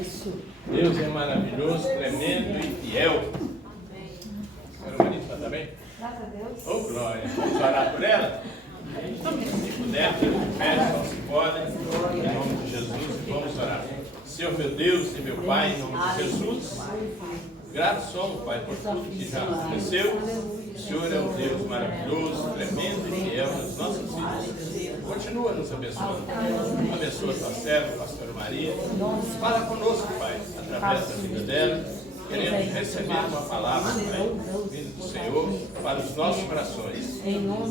Isso. Deus é maravilhoso, tremendo e fiel. Senhora Marita, está bem? Graças a Deus. Ô, glória. Vamos orar por ela? Se puder, peçam, se podem, em nome de Jesus, e vamos orar. Senhor meu Deus e meu Pai, em nome de Jesus, grato somos, Pai, por tudo que já aconteceu. O Senhor é um Deus maravilhoso, tremendo e fiel nas nossas vidas. Continua nos abençoando. Abençoa a tua serva, pastora Maria. Fala conosco, Pai, através da vida dela. Queremos receber uma palavra, Pai, vindo do Senhor, para os nossos corações.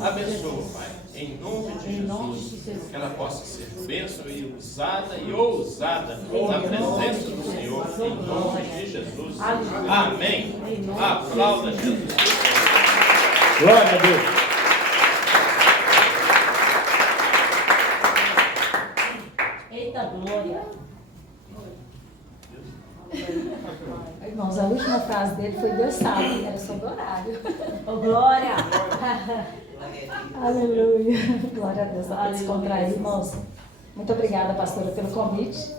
Abençoa, Pai, em nome de Jesus, que ela possa ser bênção e usada e ousada na presença do Senhor, em nome de Jesus. Amém. Aplauda Jesus. Glória a Deus. Eita glória. Irmãos, a última frase dele foi Deus sabe, era sobre o horário. Ô glória. Aleluia. Glória a Deus. Dá para descontrair, irmãos. Muito obrigada, pastora, pelo convite.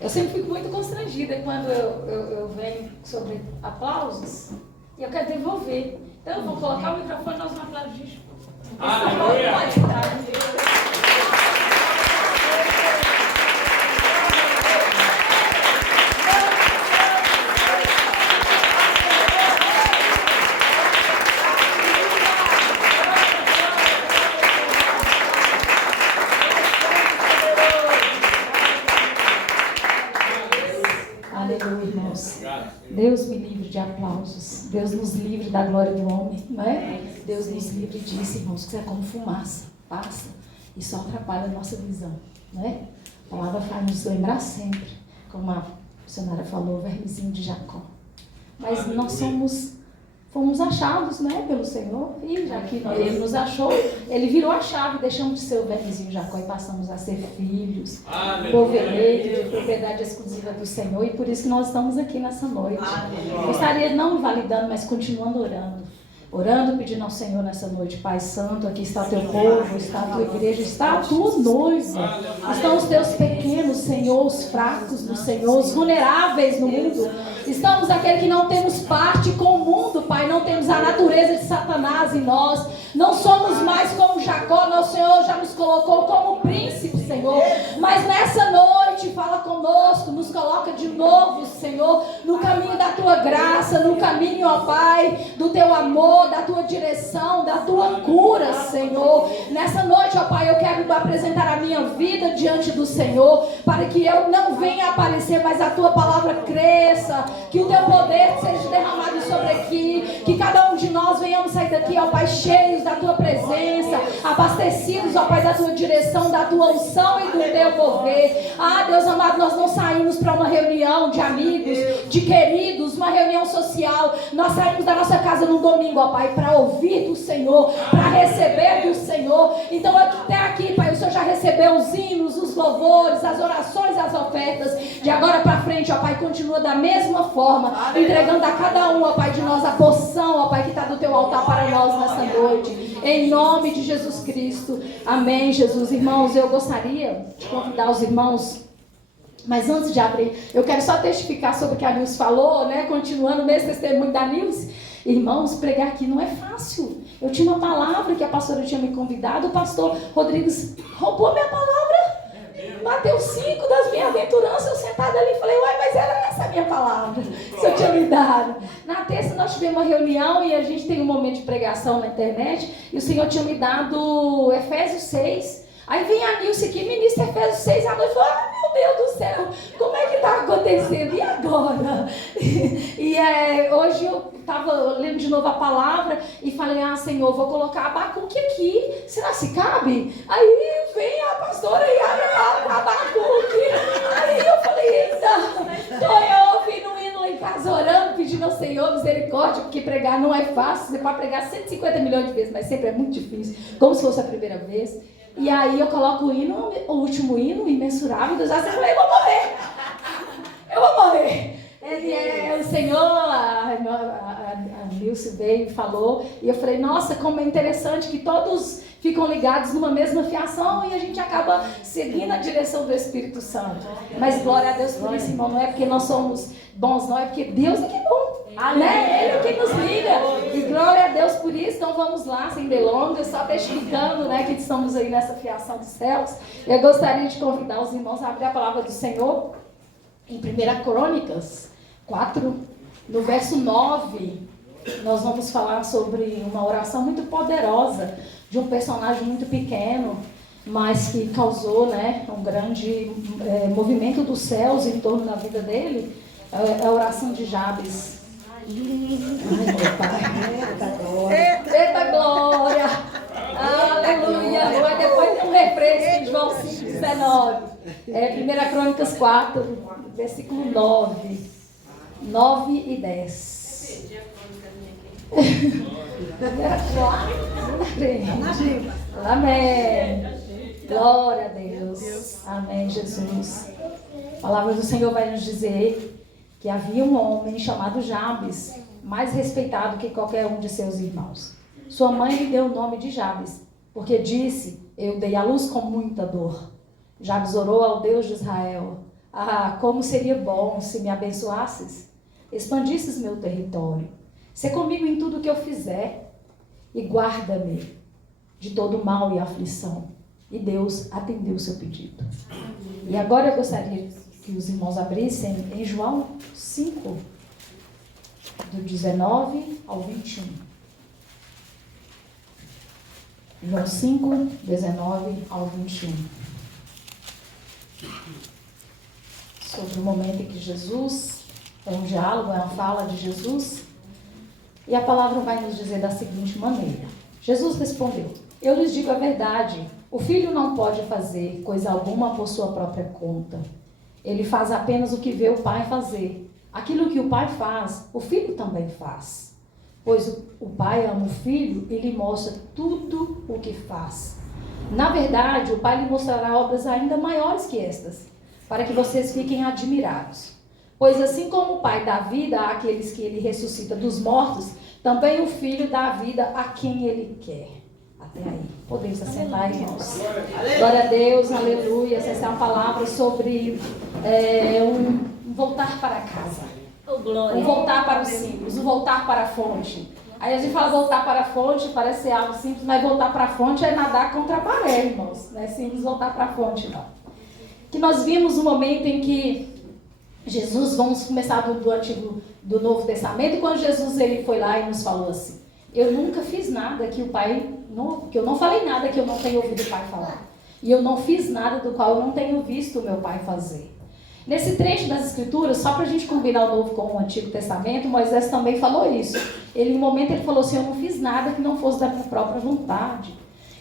Eu sempre fico muito constrangida quando eu venho sobre aplausos e eu quero devolver. Então eu vou colocar o microfone e nós vamos aplaudir. Aleluia. Pode entrar. Aleluia, irmãos. Deus me livre de aplausos. Deus nos livre da glória do homem, não é? Deus nos livre disso, irmãos, que é como fumaça, passa e só atrapalha a nossa visão, não é? A palavra faz nos lembrar sempre, como a missionária falou, o vermezinho de Jacó. Mas nós fomos achados, né, pelo Senhor, e já que Ele nos achou, Ele virou a chave, deixamos de ser o vermezinho de Jacó e passamos a ser filhos, povo eleito, de propriedade exclusiva do Senhor, e por isso que nós estamos aqui nessa noite. Gostaria não invalidando, mas continuando orando, pedindo ao Senhor nessa noite, Pai Santo, aqui está o teu povo, está a tua igreja, está a tua noiva, estão os teus pequenos, Senhor, os fracos no Senhor, os vulneráveis no mundo, estamos aqueles que não temos parte com o mundo, Pai, não temos a natureza de Satanás em nós, não somos mais como Jacó, nosso Senhor já nos colocou como príncipe, Senhor, mas nessa noite fala conosco, nos coloca de novo, Senhor, no caminho da tua graça, no caminho, ó Pai, do teu amor, da tua direção, da tua cura, Senhor. Nessa noite, ó Pai, eu quero apresentar a minha vida diante do Senhor, para que eu não venha aparecer, mas a tua palavra cresça, que o teu poder seja derramado sobre aqui, que cada um de nós venhamos sair daqui, ó Pai, cheios da tua presença, abastecidos, ó Pai, da tua direção, da tua unção e do teu mover. Ah, Deus amado, nós não saímos para uma reunião de amigos, de queridos, uma reunião social, nós saímos da nossa casa no domingo, ó Pai, para ouvir do Senhor, para receber do Senhor. Então até aqui, Pai, o Senhor já recebeu os hinos, os louvores, as orações, as ofertas. De agora para frente, ó Pai, continua da mesma forma, entregando a cada um, ó Pai, de nós a porção, ó Pai, que está do teu altar para nós nessa noite. Em nome de Jesus Cristo. Amém, Jesus. Irmãos, eu gostaria de convidar os irmãos, mas antes de abrir, eu quero só testificar sobre o que a Nilce falou, né? Continuando nesse testemunho da Nilce. Irmãos, pregar aqui não é fácil. Eu tinha uma palavra que a pastora tinha me convidado, o pastor Rodrigues roubou minha palavra, bateu 5 das bem-aventuranças, eu sentada ali e falei, uai, mas era essa a minha palavra que o senhor tinha me dado. Na terça nós tivemos uma reunião e a gente tem um momento de pregação na internet, e o Senhor tinha me dado Efésios 6. Aí vem a Nilce aqui, ministra Efésios 6 à noite, e fala, meu Deus do céu, como é que está acontecendo? E agora? Hoje eu estava lendo de novo a palavra e falei, Senhor, vou colocar Abacuque aqui, será se cabe? Aí vem a pastora e abre a Abacuque. Aí eu falei, eita, estou eu ouvindo um hino lá em casa orando, pedindo ao Senhor misericórdia, porque pregar não é fácil, você pode pregar 150 milhões de vezes, mas sempre é muito difícil, como se fosse a primeira vez. E aí eu coloco o hino, o último hino, imensurável, Deus, eu falei, eu vou morrer. Ele é o Senhor, a Nilce veio e falou, e eu falei, nossa, como é interessante que todos ficam ligados numa mesma fiação e a gente acaba seguindo a direção do Espírito Santo. Mas glória a Deus por isso, irmão. Não é porque nós somos bons, não. É porque Deus é que é bom. Né? Ele é que nos liga. E glória a Deus por isso. Então vamos lá, sem delongas, só testificando, né, que estamos aí nessa fiação dos céus. Eu gostaria de convidar os irmãos a abrir a palavra do Senhor em 1 Crônicas 4, no verso 9. Nós vamos falar sobre uma oração muito poderosa de um personagem muito pequeno, mas que causou, né, um grande movimento dos céus em torno da vida dele. É a oração de Jabes. Ai, meu Pai. Eita glória! Aleluia! Mas depois tem um refresco de João 5,19. 1 Crônicas 4, versículo 9 e 10. Amém. Glória a Deus. Amém, Jesus. A palavra do Senhor vai nos dizer que havia um homem chamado Jabes, mais respeitado que qualquer um de seus irmãos. Sua mãe lhe deu o nome de Jabes, porque disse: eu dei à luz com muita dor. Jabes orou ao Deus de Israel: ah, como seria bom se me abençoasses, expandisses meu território. Sê comigo em tudo que eu fizer e guarda-me de todo mal e aflição. E Deus atendeu o seu pedido. E agora eu gostaria que os irmãos abrissem em João 5, do 19 ao 21. João 5, 19 ao 21. Sobre o momento em que Jesus, é um diálogo, é uma fala de Jesus. E a palavra vai nos dizer da seguinte maneira. Jesus respondeu: eu lhes digo a verdade, o filho não pode fazer coisa alguma por sua própria conta. Ele faz apenas o que vê o pai fazer. Aquilo que o pai faz, o filho também faz. Pois o pai ama o filho e lhe mostra tudo o que faz. Na verdade, o pai lhe mostrará obras ainda maiores que estas, para que vocês fiquem admirados. Pois assim como o Pai dá vida àqueles que Ele ressuscita dos mortos, também o Filho dá vida a quem Ele quer. Até aí. Podemos assentar, irmãos. Glória a Deus, aleluia. Essa é uma palavra sobre um voltar para casa. Um voltar para o simples, um voltar para a fonte. Aí a gente fala voltar para a fonte, parece ser algo simples, mas voltar para a fonte é nadar contra a maré, irmãos. Não é simples voltar para a fonte, não. Que nós vimos um momento em que Jesus, vamos começar do Novo Testamento, quando Jesus ele foi lá e nos falou assim: eu nunca fiz nada que o Pai, que eu não falei nada que eu não tenha ouvido o Pai falar. E eu não fiz nada do qual eu não tenho visto o meu Pai fazer. Nesse trecho das Escrituras, só para a gente combinar o Novo com o Antigo Testamento, Moisés também falou isso. Em um momento ele falou assim: eu não fiz nada que não fosse da minha própria vontade.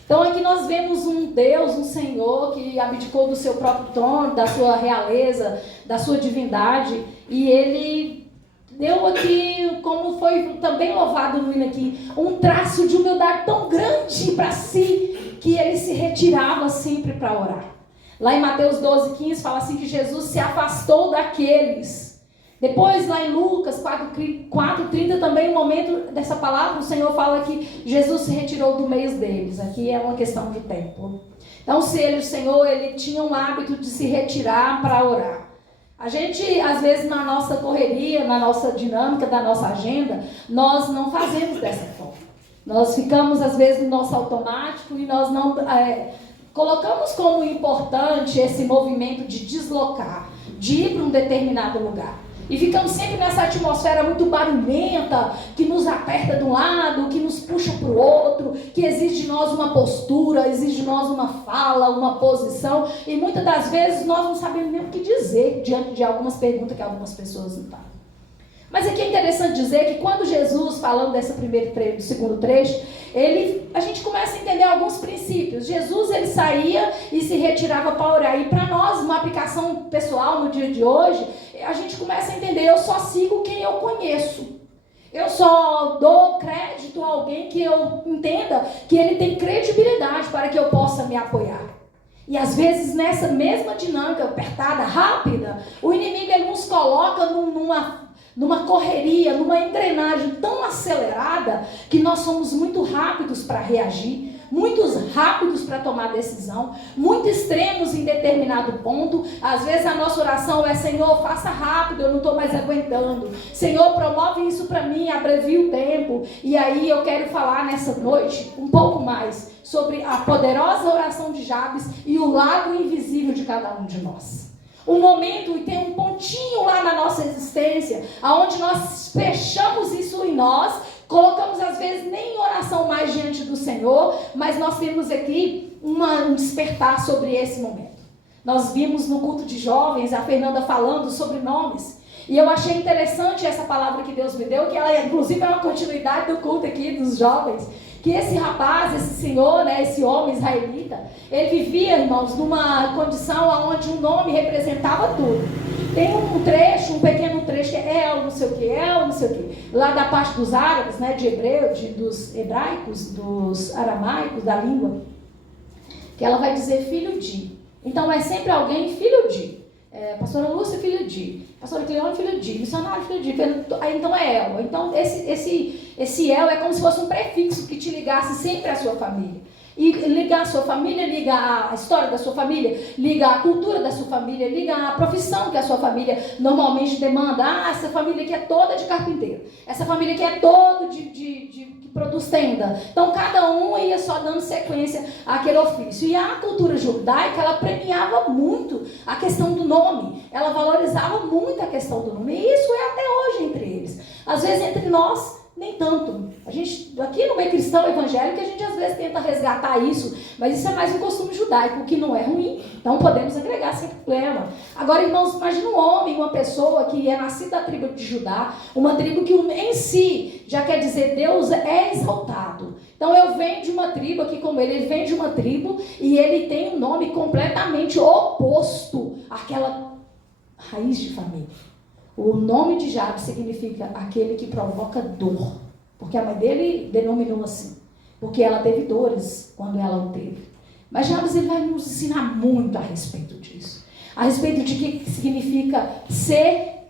Então aqui nós vemos um Deus, um Senhor que abdicou do seu próprio trono, da sua realeza, da sua divindade, e Ele deu aqui, como foi também louvado no hino aqui, um traço de humildade tão grande para si, que Ele se retirava sempre para orar. Lá em Mateus 12:15 fala assim que Jesus se afastou daqueles. Depois, lá em Lucas 4:30, também no momento dessa palavra, o Senhor fala que Jesus se retirou do meio deles. Aqui é uma questão de tempo. Então, se ele, o Senhor, ele tinha um hábito de se retirar para orar. A gente, às vezes, na nossa correria, na nossa dinâmica, da nossa agenda, nós não fazemos dessa forma. Nós ficamos, às vezes, no nosso automático e nós não colocamos como importante esse movimento de deslocar, de ir para um determinado lugar. E ficamos sempre nessa atmosfera muito barulhenta, que nos aperta de um lado, que nos puxa para o outro, que exige de nós uma postura, exige de nós uma fala, uma posição. E muitas das vezes nós não sabemos nem o que dizer diante de algumas perguntas que algumas pessoas não fazem. Mas aqui é interessante dizer que quando Jesus, falando desse primeiro trecho, do segundo trecho, a gente começa a entender alguns princípios. Jesus, ele saía e se retirava para orar. E para nós, uma aplicação pessoal no dia de hoje, a gente começa a entender: eu só sigo quem eu conheço. Eu só dou crédito a alguém que eu entenda que ele tem credibilidade para que eu possa me apoiar. E às vezes nessa mesma dinâmica apertada, rápida, o inimigo ele nos coloca numa correria, numa engrenagem tão acelerada que nós somos muito rápidos para reagir, muitos rápidos para tomar decisão, muito extremos em determinado ponto. Às vezes a nossa oração é: Senhor, faça rápido, eu não estou mais aguentando. Senhor, promove isso para mim, abrevia o tempo. E aí eu quero falar nessa noite um pouco mais sobre a poderosa oração de Jabes e o lado invisível de cada um de nós. Um momento, e tem um pontinho lá na nossa existência, aonde nós fechamos isso em nós, colocamos às vezes nem em oração mais diante do Senhor, mas nós temos aqui um despertar sobre esse momento. Nós vimos no culto de jovens a Fernanda falando sobre nomes, e eu achei interessante essa palavra que Deus me deu, que ela inclusive é uma continuidade do culto aqui dos jovens, que esse rapaz, esse senhor, né, esse homem israelita, ele vivia, irmãos, numa condição onde um nome representava tudo. Tem um trecho, um pequeno trecho, que é El, não sei o que, lá da parte dos árabes, né, de hebreu, dos hebraicos, dos aramaicos, da língua, que ela vai dizer filho de. Então é sempre alguém filho de. Pastora Lúcia, filho de. Pastora Cleone, filho de. Missionário, filho de. Então é El. Então esse El é como se fosse um prefixo que te ligasse sempre à sua família. E ligar a sua família, liga a história da sua família, liga a cultura da sua família, liga a profissão que a sua família normalmente demanda. Essa família aqui é toda de carpinteiro. Essa família aqui é toda que produz tenda. Então cada um ia só dando sequência àquele ofício. E a cultura judaica, ela premiava muito a questão do nome. Ela valorizava muito a questão do nome. E isso é até hoje entre eles. Às vezes entre nós, nem tanto. A gente, aqui no meio cristão evangélico, a gente às vezes tenta resgatar isso, mas isso é mais um costume judaico, que não é ruim, então podemos agregar sem problema. Agora, irmãos, imagina um homem, uma pessoa que é nascida da tribo de Judá, uma tribo que em si já quer dizer Deus é exaltado. Então eu venho de uma tribo aqui como ele vem de uma tribo e ele tem um nome completamente oposto àquela raiz de família. O nome de Jabes significa aquele que provoca dor, porque a mãe dele denominou assim, porque ela teve dores quando ela o teve. Mas Jabes, ele vai nos ensinar muito a respeito disso, a respeito de que significa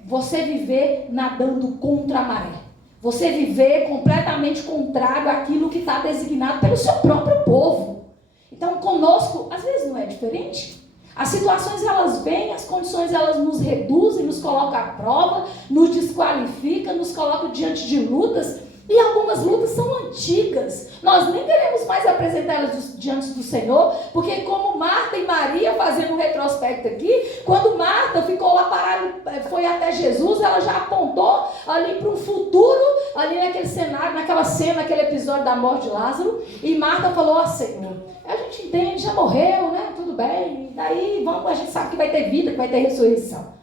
você viver nadando contra a maré, você viver completamente contrário àquilo que está designado pelo seu próprio povo. Então conosco, às vezes não é diferente. As situações elas vêm, as condições elas nos reduzem, nos colocam à prova, nos desqualificam, nos colocam diante de lutas, e algumas lutas são antigas. Nós nem queremos mais apresentá-las diante do Senhor, porque como Marta e Maria, fazendo um retrospecto aqui, quando Marta ficou lá parada, foi até Jesus, ela já apontou ali para um futuro, ali naquele cenário, naquela cena, naquele episódio da morte de Lázaro, e Marta falou: Senhor, a gente entende, já morreu, né? Tudo bem, daí a gente sabe que vai ter vida, que vai ter ressurreição.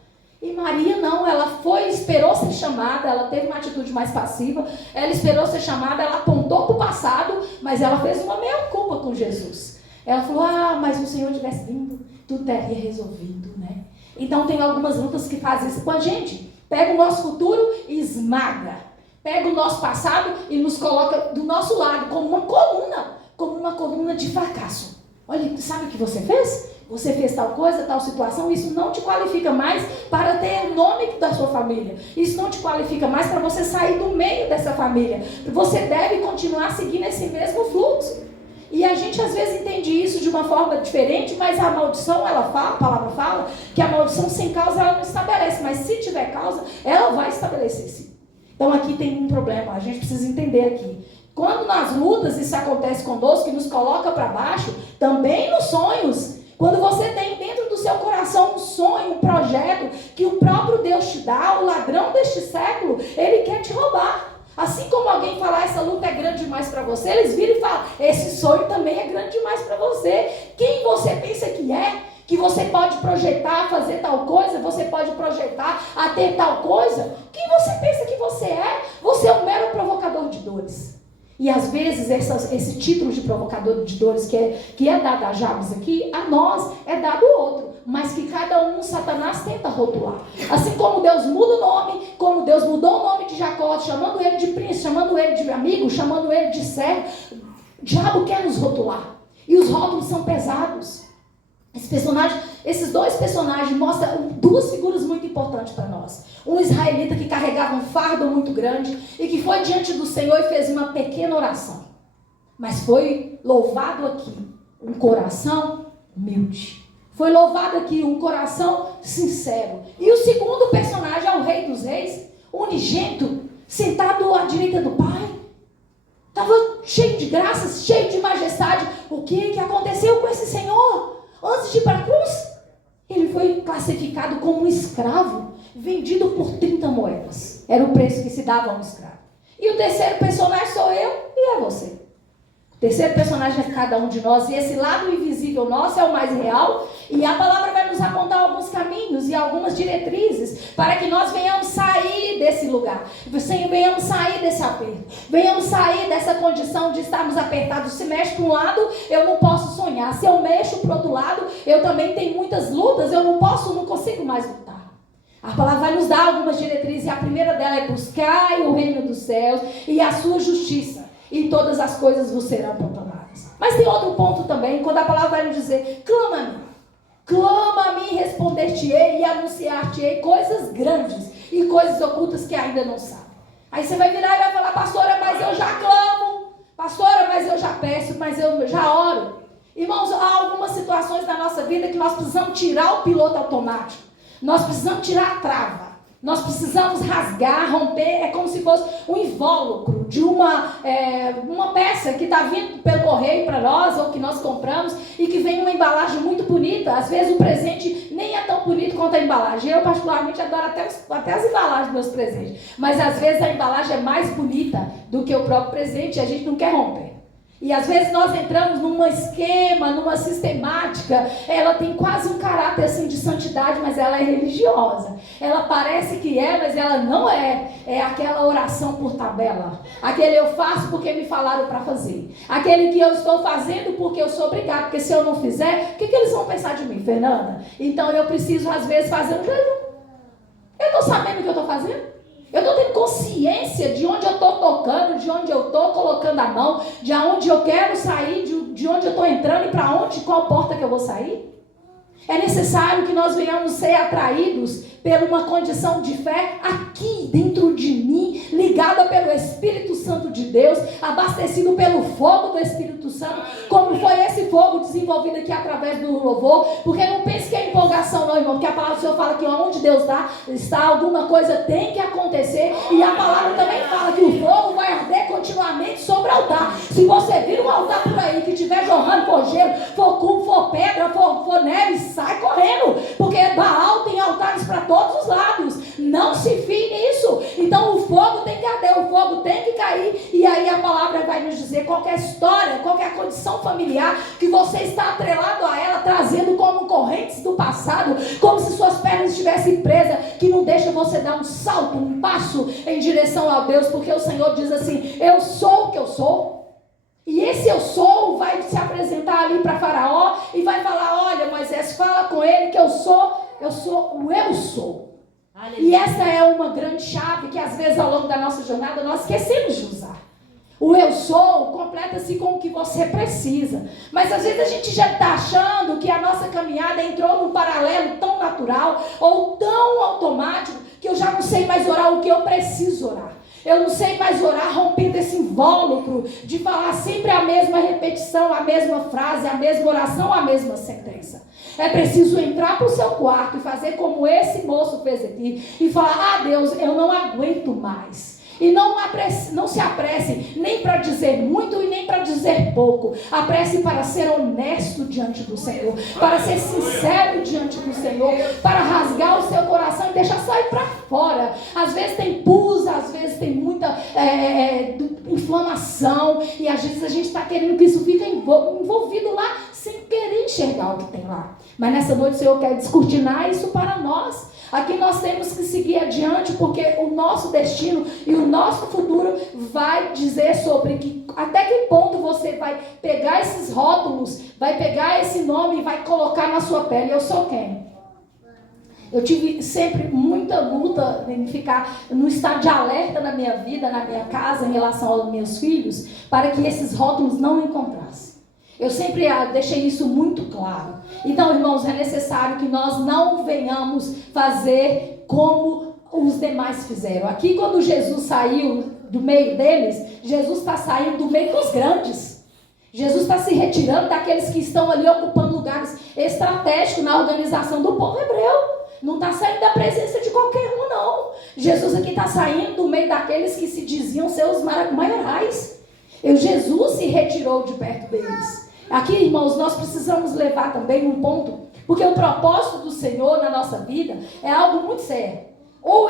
E Maria não, ela foi, esperou ser chamada, ela teve uma atitude mais passiva, ela esperou ser chamada, ela apontou para o passado, mas ela fez uma meia-culpa com Jesus. Ela falou: mas se o Senhor tivesse vindo, tudo teria resolvido, né? Então tem algumas lutas que fazem isso com a gente. Pega o nosso futuro e esmaga. Pega o nosso passado e nos coloca do nosso lado, como uma coluna de fracasso. Olha, sabe o que você fez? Você fez tal coisa, tal situação, isso não te qualifica mais para ter o nome da sua família. Isso não te qualifica mais para você sair do meio dessa família. Você deve continuar seguindo esse mesmo fluxo. E a gente às vezes entende isso de uma forma diferente, mas a maldição, a palavra fala, que a maldição sem causa ela não estabelece, mas se tiver causa, ela vai estabelecer sim. Então aqui tem um problema, a gente precisa entender aqui. Quando nas lutas isso acontece conosco, que nos coloca para baixo, também nos sonhos. Quando você tem dentro do seu coração um sonho, um projeto que o próprio Deus te dá, o ladrão deste século, ele quer te roubar. Assim como alguém falar: essa luta é grande demais para você, eles viram e falam: esse sonho também é grande demais para você. Quem você pensa que é? Que você pode projetar, fazer tal coisa, você pode projetar a ter tal coisa? Quem você pensa que você é? Você é um mero provocador de dores. E às vezes esse título de provocador de dores que é dado a Jabes aqui, a nós é dado outro, mas que cada um, Satanás tenta rotular. Assim como Deus muda o nome, como Deus mudou o nome de Jacó, chamando ele de príncipe, chamando ele de amigo, chamando ele de servo, o diabo quer nos rotular. E os rótulos são pesados. Esses dois personagens mostram duas figuras muito importantes para nós. Um israelita que carregava um fardo muito grande e que foi diante do Senhor e fez uma pequena oração. Mas foi foi louvado aqui um coração humilde. Foi louvado aqui um coração sincero. E o segundo personagem é o Rei dos Reis, unigênito, sentado à direita do Pai. Estava cheio de graças, cheio de majestade. O que aconteceu com esse Senhor? Antes de ir para a cruz, ele foi classificado como um escravo, vendido por 30 moedas. Era o preço que se dava a um escravo. E o terceiro personagem sou eu e é você. O terceiro personagem é cada um de nós. E esse lado invisível nosso é o mais real. E a palavra vai nos apontar alguns caminhos e algumas diretrizes para que nós venhamos sair desse lugar. Venhamos sair desse aperto. Venhamos sair dessa condição de estarmos apertados. Se mexe para um lado, eu não posso sonhar. Se eu mexo para o outro lado, eu também tenho muitas lutas. Eu não consigo mais lutar. A palavra vai nos dar algumas diretrizes. E a primeira dela é: buscai o reino dos céus e a sua justiça, e todas as coisas vos serão proclamadas. Mas tem outro ponto também, quando a palavra vai nos dizer: clama a mim, responder-te-ei e anunciar-te-ei coisas grandes e coisas ocultas que ainda não sabe. Aí você vai virar e vai falar: pastora, mas eu já clamo, pastora, mas eu já peço, mas eu já oro. Irmãos, há algumas situações na nossa vida que nós precisamos tirar o piloto automático, nós precisamos tirar a trava. Nós precisamos rasgar, romper. É como se fosse um invólucro de uma peça que está vindo pelo correio para nós, ou que nós compramos, e que vem uma embalagem muito bonita. Às vezes o presente nem é tão bonito quanto a embalagem. Eu particularmente adoro até as embalagens dos meus presentes. Mas às vezes a embalagem é mais bonita do que o próprio presente e a gente não quer romper. E às vezes nós entramos num esquema, numa sistemática. Ela tem quase um caráter assim de santidade, mas ela é religiosa. Ela parece que é, mas ela não é. É aquela oração por tabela. Aquele eu faço porque me falaram para fazer. Aquele que eu estou fazendo porque eu sou obrigado. Porque se eu não fizer, o que eles vão pensar de mim, Fernanda? Então eu preciso às vezes fazer um jejum. Eu estou sabendo o que eu estou fazendo? Eu estou tendo consciência de onde eu estou tocando, de onde eu estou colocando a mão, de onde eu quero sair, de onde eu estou entrando e para onde, qual porta que eu vou sair? É necessário que nós venhamos ser atraídos por uma condição de fé aqui dentro de mim, ligada pelo Espírito Santo de Deus, abastecido pelo fogo do Espírito Santo, como foi esse fogo desenvolvido aqui através do louvor. Porque não pense que é empolgação não, irmão, porque a palavra do Senhor fala que onde Deus está, alguma coisa tem que acontecer. E a palavra também fala que o fogo vai arder continuamente sobre o altar. Se você vir um altar por aí que estiver jorrando, for gelo, for cubo, for pedra, for neve, sai correndo, porque Baal tem altares para todos os lados. Não se fie nisso. Então o fogo tem que arder, o fogo tem que cair. E aí a palavra vai nos dizer qualquer história, qualquer condição familiar que você está atrelado a ela, trazendo como correntes do passado, como se suas pernas estivessem presas, que não deixa você dar um salto, um passo em direção a Deus, porque o Senhor diz assim: eu sou o que eu sou. E esse eu sou vai se apresentar ali para Faraó e vai falar: olha, Moisés, fala com ele que eu sou o eu sou. E essa é uma grande chave que às vezes ao longo da nossa jornada nós esquecemos de usar. O eu sou completa-se com o que você precisa. Mas às vezes a gente já está achando que a nossa caminhada entrou num paralelo tão natural ou tão automático que eu já não sei mais orar o que eu preciso orar. Eu não sei mais orar rompendo esse invólucro de falar sempre a mesma repetição, a mesma frase, a mesma oração, a mesma sentença. É preciso entrar para o seu quarto e fazer como esse moço fez aqui e falar: ah, Deus, eu não aguento mais. E não se apresse nem para dizer muito e nem para dizer pouco. Apresse para ser honesto diante do Senhor, para ser sincero diante do Senhor, para rasgar o seu coração e deixar sair para fora. Às vezes tem pus, às vezes tem muita inflamação, e às vezes a gente está querendo que isso fique envolvido lá sem querer enxergar o que tem lá. Mas nessa noite o Senhor quer descortinar isso para nós. Aqui nós temos que seguir adiante, porque o nosso destino e o nosso futuro vai dizer sobre até que ponto você vai pegar esses rótulos, vai pegar esse nome e vai colocar na sua pele. Eu sou quem? Eu tive sempre muita luta em ficar no estado de alerta na minha vida, na minha casa, em relação aos meus filhos, para que esses rótulos não encontrassem. Eu sempre deixei isso muito claro. Então, irmãos, é necessário que nós não venhamos fazer como os demais fizeram. Aqui, quando Jesus saiu do meio deles, Jesus está saindo do meio dos grandes. Jesus está se retirando daqueles que estão ali ocupando lugares estratégicos na organização do povo hebreu. Não está saindo da presença de qualquer um, não. Jesus aqui está saindo do meio daqueles que se diziam ser os maiorais. Jesus se retirou de perto deles. Aqui, irmãos, nós precisamos levar também um ponto, porque o propósito do Senhor na nossa vida é algo muito sério. Ou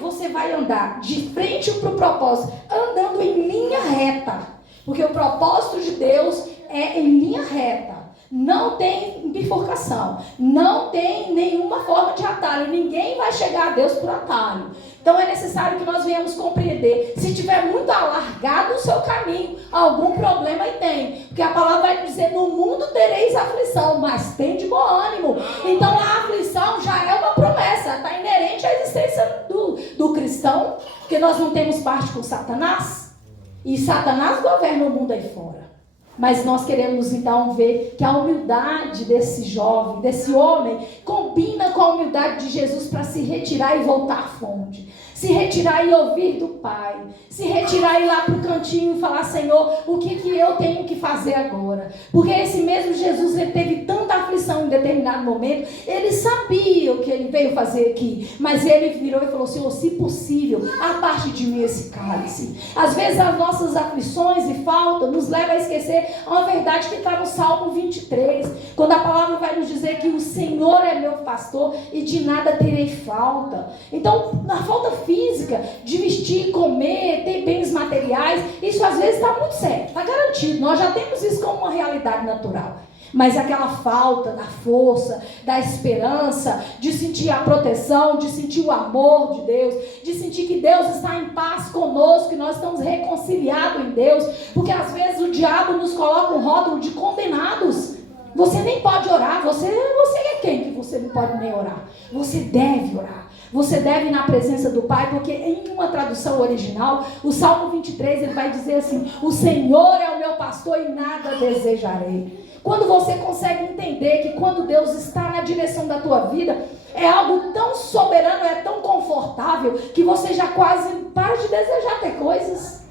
você vai andar de frente para o propósito, andando em linha reta. Porque o propósito de Deus é em linha reta. Não tem bifurcação. Não tem nenhuma forma de atalho. Ninguém vai chegar a Deus por atalho. Então é necessário que nós venhamos compreender. Se tiver muito alargado o seu caminho, algum problema aí tem. Porque a palavra vai dizer, no mundo tereis aflição, mas tem de bom ânimo. Então a aflição já é uma promessa. Está inerente à existência do cristão. Porque nós não temos parte com Satanás. E Satanás governa o mundo aí fora. Mas nós queremos então ver que a humildade desse jovem, desse homem, combina com a humildade de Jesus para se retirar e voltar à fonte. Se retirar e ouvir do Pai. Se retirar e ir lá para o cantinho e falar, Senhor, o que eu tenho que fazer agora? Porque esse mesmo Jesus, ele teve tanta aflição em determinado momento, ele sabia o que ele veio fazer aqui. Mas ele virou e falou, Senhor, se possível, aparte de mim esse cálice. Às vezes as nossas aflições e faltas nos levam a esquecer uma verdade que está no Salmo 23. Quando a palavra vai nos dizer que o Senhor é meu pastor e de nada terei falta. Então, na falta física, de vestir, comer, ter bens materiais, isso às vezes está muito sério, está garantido. Nós já temos isso como uma realidade natural. Mas aquela falta da força, da esperança, de sentir a proteção, de sentir o amor de Deus, de sentir que Deus está em paz conosco, que nós estamos reconciliados em Deus, porque às vezes o diabo nos coloca um rótulo de condenados. Você nem pode orar, você é quem que você não pode nem orar? Você deve orar. Você deve ir na presença do Pai, porque em uma tradução original, o Salmo 23, ele vai dizer assim, o Senhor é o meu pastor e nada desejarei. Quando você consegue entender que quando Deus está na direção da tua vida, é algo tão soberano, é tão confortável, que você já quase para de desejar ter coisas.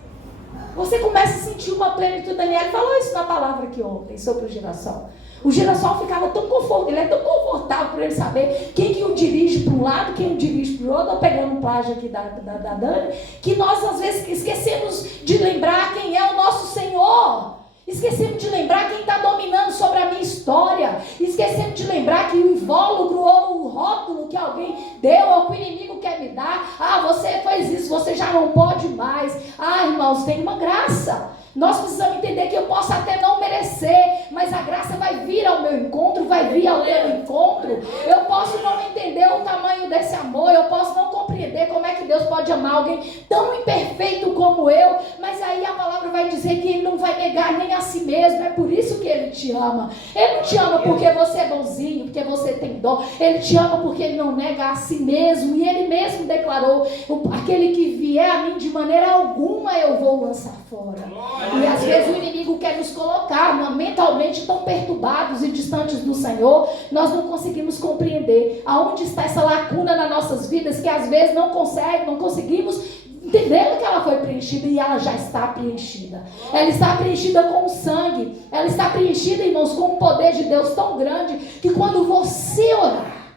Você começa a sentir uma plenitude. Daniel falou isso na palavra aqui ontem, sobre o girassol. O girassol ficava tão confortável, ele é tão confortável para ele saber quem que o dirige para um lado, quem o dirige para o outro. Estou pegando um plágio aqui da Dani, que nós às vezes esquecemos de lembrar quem é o nosso Senhor. Esquecemos de lembrar quem está dominando sobre a minha história. Esquecemos de lembrar que o invólucro ou o rótulo que alguém deu ou que o inimigo quer me dar. Ah, você fez isso, você já não pode mais. Ah, irmãos, tem uma graça. Nós precisamos entender que eu posso até não merecer, mas a graça vai vir ao meu encontro, vai vir ao meu encontro. Eu posso não entender o tamanho desse amor, eu posso não compreender como é que Deus pode amar alguém tão imperfeito como eu, mas aí a palavra vai dizer que Ele não vai negar nem a si mesmo. É por isso que Ele te ama. Ele não te ama porque você é bonzinho, porque você tem dó. Ele te ama porque Ele não nega a si mesmo, e Ele mesmo declarou, aquele que vier a mim de maneira alguma eu vou lançar fora. E às vezes o inimigo quer nos colocar mentalmente tão perturbados e distantes do Senhor, nós não conseguimos compreender aonde está essa lacuna nas nossas vidas, que às vezes não conseguimos entender que ela foi preenchida, e ela já está preenchida. Ela está preenchida com o sangue, ela está preenchida, irmãos, com o poder de Deus tão grande, que quando você orar,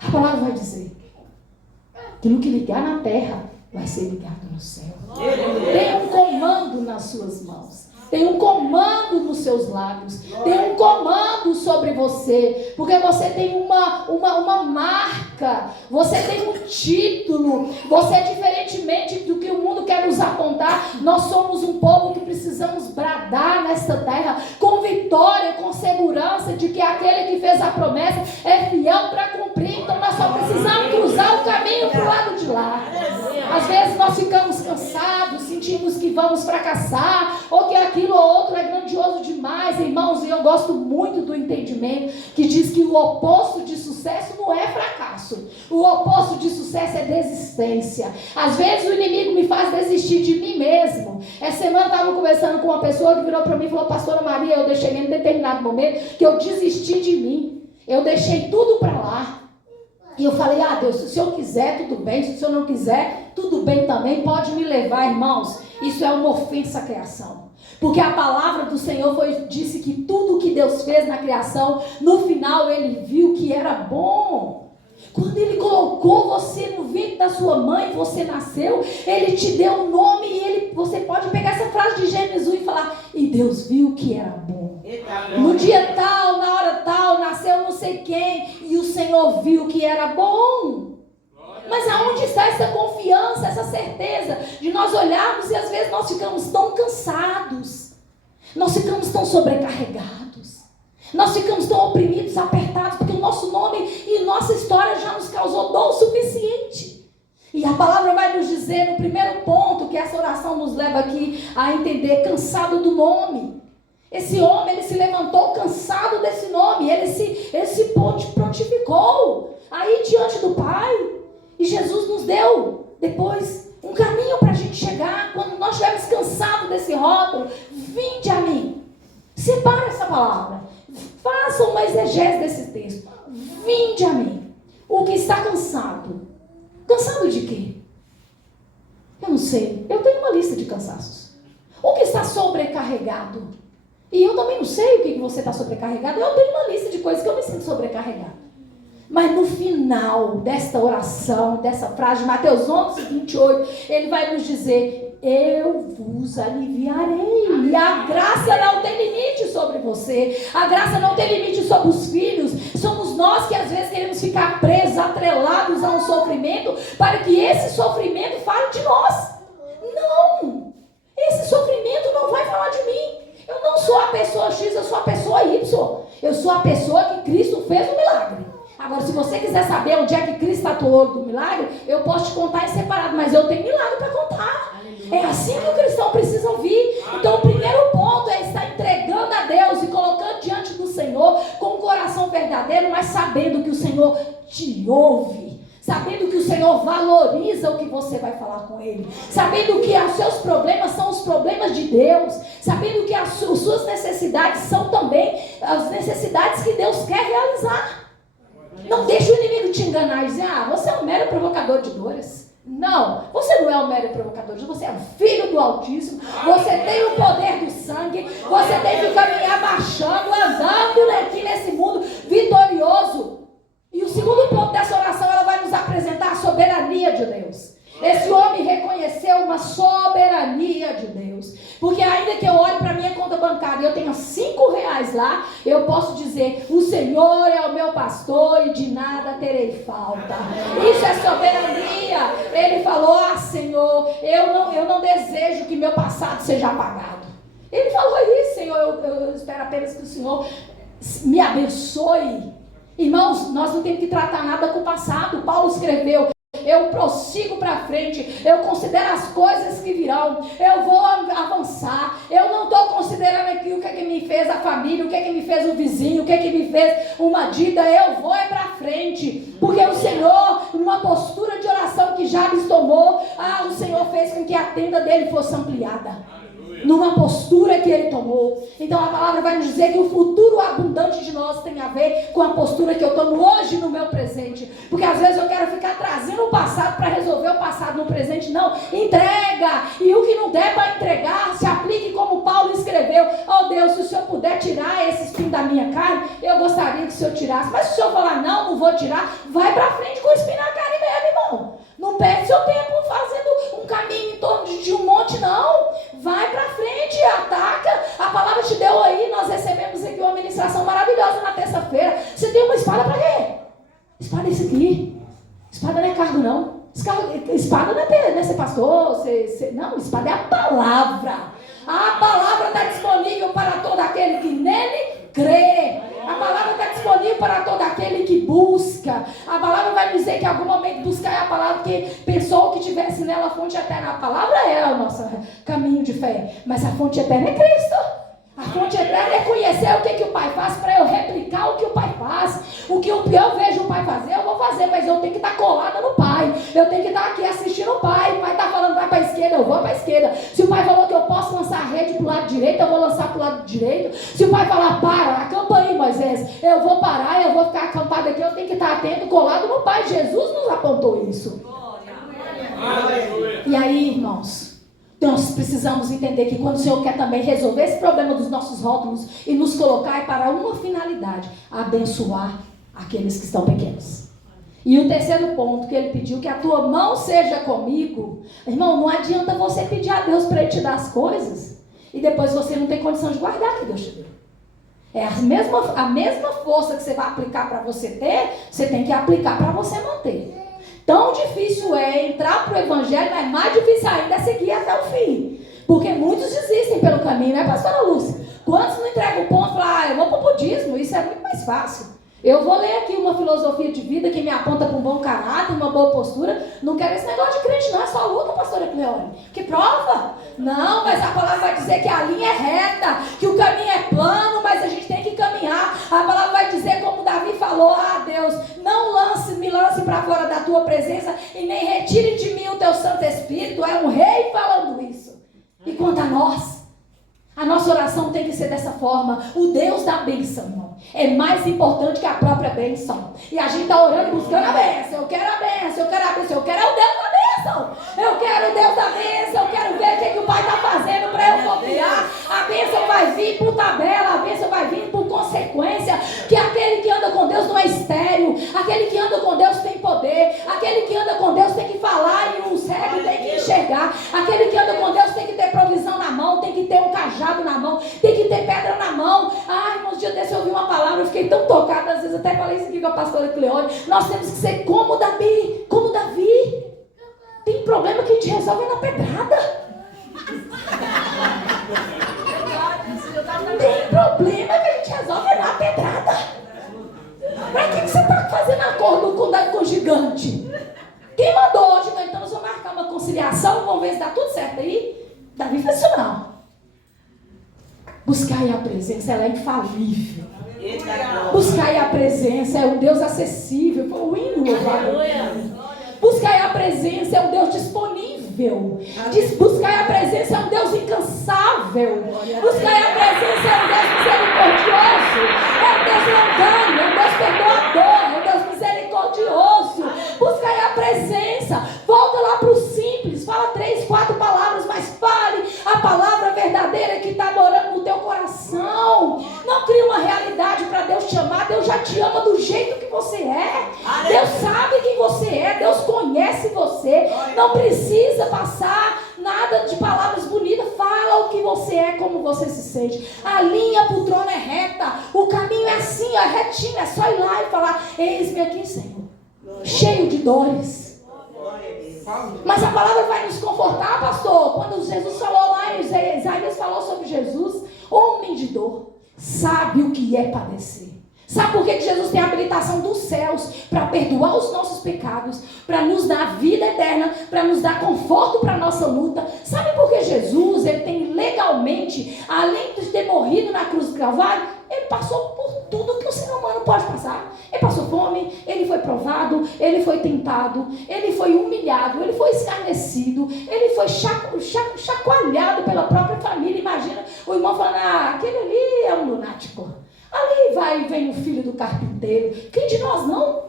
a palavra vai dizer, aquilo que ligar na terra vai ser ligado no céu. Tem um comando nas suas mãos. Tem um comando nos seus lábios. Tem um comando sobre você. Porque você tem uma marca. Você tem um título. Você, diferentemente do que o mundo quer nos apontar, nós somos um povo que precisamos bradar nesta terra com vitória, com segurança de que aquele que fez a promessa é fiel para cumprir. Então nós só precisamos cruzar o caminho para o lado de lá. Às vezes nós ficamos cansados, sentimos que vamos fracassar, ou que aquilo ou outro é grandioso demais, irmãos. E eu gosto muito do entendimento que diz que o oposto de sucesso não é fracasso. O oposto de sucesso é desistência. Às vezes o inimigo me faz desistir de mim mesmo. Essa semana eu estava conversando com uma pessoa que virou para mim e falou, pastora Maria, eu deixei em determinado momento que eu desisti de mim. Eu deixei tudo para lá. E eu falei, Deus, se o Senhor quiser, tudo bem. Se o Senhor não quiser, tudo bem também. Pode me levar, irmãos. Isso é uma ofensa à criação. Porque a palavra do Senhor disse que tudo que Deus fez na criação, no final ele viu que era bom. Quando ele colocou você no ventre da sua mãe, você nasceu, ele te deu um nome e você pode pegar essa frase de Gênesis 1 e falar, e Deus viu que era bom. No dia tal, na hora tal, nasceu não sei quem, e o Senhor viu que era bom. Mas aonde está essa confiança, essa certeza de nós olharmos e às vezes nós ficamos tão cansados, nós ficamos tão sobrecarregados, nós ficamos tão oprimidos, apertados, porque o nosso nome e nossa história já nos causou dor o suficiente. E a palavra vai nos dizer no primeiro ponto, que essa oração nos leva aqui a entender, cansado do nome. Esse homem, ele se levantou cansado desse nome, ele se prontificou aí diante do Pai. E Jesus nos deu depois um caminho para a gente chegar. Quando nós estivermos cansados desse rótulo, vinde a mim. Separa essa palavra. Faça uma exegese desse texto. Vinde a mim. O que está cansado. Cansado de quê? Eu não sei. Eu tenho uma lista de cansaços. O que está sobrecarregado. E eu também não sei o que você está sobrecarregado. Eu tenho uma lista de coisas que eu me sinto sobrecarregado. Mas no final desta oração, dessa frase de Mateus 11, 28, ele vai nos dizer, eu vos aliviarei. E a graça não tem limite sobre você. A graça não tem limite sobre os filhos. Somos nós que às vezes queremos ficar presos, atrelados a um sofrimento, para que esse sofrimento fale de nós. Não! Esse sofrimento não vai falar de mim. Eu não sou a pessoa X, eu sou a pessoa Y. Eu sou a pessoa que Cristo fez um milagre. Agora, se você quiser saber onde é que Cristo atuou do milagre, eu posso te contar em separado, mas eu tenho milagre para contar. É assim que o cristão precisa ouvir. Então, o primeiro ponto é estar entregando a Deus e colocando diante do Senhor com um coração verdadeiro, mas sabendo que o Senhor te ouve. Sabendo que o Senhor valoriza o que você vai falar com Ele. Sabendo que os seus problemas são os problemas de Deus. Sabendo que as suas necessidades são também as necessidades que Deus quer realizar. Não deixe o inimigo te enganar e dizer, você é um mero provocador de dores. Não, você não é um mero provocador de dores, você é um filho do Altíssimo, você tem o poder do sangue, você tem que caminhar marchando, andando aqui nesse mundo vitorioso. E o segundo ponto dessa oração, ela vai nos apresentar a soberania de Deus. Esse homem reconheceu uma soberania de Deus. Porque ainda que eu olhe para a minha conta bancária e eu tenha R$5 lá, eu posso dizer, o Senhor é o meu pastor e de nada terei falta. Isso é soberania. Ele falou, Senhor, eu não desejo que meu passado seja apagado. Ele falou isso, Senhor, eu espero apenas que o Senhor me abençoe. Irmãos, nós não temos que tratar nada com o passado. Paulo escreveu, eu prossigo para frente, eu considero as coisas que virão, eu vou avançar, eu não estou considerando aqui o que é que me fez a família, o que é que me fez o vizinho, o que é que me fez uma dívida, eu vou para frente, porque o Senhor, numa postura de oração que Jabes tomou, o Senhor fez com que a tenda dele fosse ampliada. Numa postura que ele tomou. Então a palavra vai nos dizer que o futuro abundante de nós tem a ver com a postura que eu tomo hoje no meu presente. Porque às vezes eu quero ficar trazendo o passado para resolver o passado no presente. Não, entrega. E o que não der para entregar, se aplique como Paulo escreveu. Deus, se o Senhor puder tirar esse espinho da minha carne, eu gostaria que o Senhor tirasse. Mas se o Senhor falar, não vou tirar, vai para frente com o espinho na carne mesmo, irmão. Não perde seu tempo fazendo um caminho em torno de um monte, não. Vai para frente, ataca. A palavra te deu aí, nós recebemos aqui uma ministração maravilhosa na terça-feira. Você tem uma espada para quê? Espada é isso aqui. Espada não é cargo, não. Espada não é ser pastor. Não, espada é a palavra. A palavra está disponível para todo aquele que nele crê. A palavra está disponível para todo aquele que busca. A palavra vai dizer que em algum momento buscar é a palavra, que pensou que tivesse nela a fonte eterna. A palavra é o nosso caminho de fé, mas a fonte eterna é Cristo. A fonte eterna é conhecer o que o Pai faz para eu replicar o que o Pai faz. O que eu vejo o Pai fazer, eu vou fazer, mas eu tenho que estar colada no Pai. Eu tenho que estar aqui assistindo o Pai. O Pai está falando, vai para a esquerda, eu vou para a esquerda. Se o Pai falou que eu posso lançar a rede para o lado direito, eu vou lançar para o lado direito. Se o Pai falar, para, acampa aí, Moisés, eu vou parar, eu vou ficar acampado aqui, eu tenho que estar atento, colado no Pai. Jesus nos apontou isso. E aí, irmãos, Então nós precisamos entender que quando o Senhor quer também resolver esse problema dos nossos rótulos e nos colocar é para uma finalidade, abençoar aqueles que estão pequenos. E o terceiro ponto que ele pediu, que a tua mão seja comigo. Irmão, não adianta você pedir a Deus para Ele te dar as coisas e depois você não tem condição de guardar o que Deus te deu. É a mesma força que você vai aplicar para você ter, você tem que aplicar para você manter. Tão difícil é entrar para o Evangelho, mas mais difícil ainda é seguir até o fim. Porque muitos desistem pelo caminho, né, pastora Lúcia? Quantos não entregam o ponto e falam, eu vou para o budismo, isso é muito mais fácil. Eu vou ler aqui uma filosofia de vida que me aponta para um bom caráter, uma boa postura. Não quero esse negócio de crente, não. É só luta, pastora Cleone. Que prova? Não, mas a palavra vai dizer que a linha é reta, que o caminho é plano, mas a gente tem que caminhar. A palavra vai dizer, como Davi falou, Deus, não me lance para fora da tua presença e nem retire de mim o teu Santo Espírito. É um rei falando isso. E quanto a nós, a nossa oração tem que ser dessa forma. O Deus da bênção, irmão, é mais importante que a própria bênção. E a gente está orando e buscando a bênção. Eu quero a bênção, eu quero a bênção. Eu quero o Deus da bênção. Eu quero o Deus da bênção. Eu quero ver o que o Pai está fazendo para eu confiar. A bênção vai vir por tabela. A bênção vai vir por consequência. Que aquele que anda com Deus não é estéril. Aquele que anda com Deus tem poder. Aquele que anda com Deus tem que falar e o cego tem que enxergar. Aquele que anda com Deus tem que ter provisão na mão. Tem que ter um cajado na mão. Tem que ter pedra na mão. Irmãos, dia desse eu ouvi uma palavra, eu fiquei tão tocada, às vezes até falei isso aqui com a pastora Cleone. Nós temos que ser como Davi. Tem problema que a gente resolve na pedrada. Tem problema que a gente resolve na pedrada. Pra que você está fazendo acordo com o gigante? Quem mandou hoje? Então nós vamos marcar uma conciliação, vamos ver se dá tudo certo aí. Davi fez isso não. Buscai a presença, ela é infalível. Buscai a presença, é um Deus acessível. Foi o hino louvado. Buscai a presença, é um Deus disponível. Buscai a presença, é um Deus incansável. Buscai a presença, é um Deus misericordioso. É um Deus longânimo, é um Deus perdoador, é um Deus misericordioso. Buscai a presença. Volta lá para o simples. Fala 3, 4 palavras, mas fale a palavra verdadeira que está morando no teu coração. Não crie uma realidade para Deus te amar. Deus já te ama do jeito que você é. Deus sabe quem você é. Deus conhece você. Não precisa passar nada de palavras bonitas. Fala o que você é, como você se sente. A linha para o trono é reta. O caminho é assim, é retinho. É só ir lá e falar: eis-me aqui, Senhor, cheio de dores. Mas a palavra vai nos confortar, pastor. Quando Jesus falou lá, Isaías falou sobre Jesus, homem de dor, sabe o que é padecer. Sabe por que Jesus tem a habilitação dos céus? Para perdoar os nossos pecados, para nos dar vida eterna, para nos dar conforto para a nossa luta. Sabe por que Jesus, ele tem legalmente, além de ter morrido na cruz do Calvário, ele passou por tudo que o ser humano pode passar. Ele passou fome, ele foi provado, ele foi tentado, ele foi humilhado, ele foi escarnecido, ele foi chacoalhado pela própria família. Imagina o irmão falando: aquele ali é um lunático. Ali vem o filho do carpinteiro. Quem de nós não?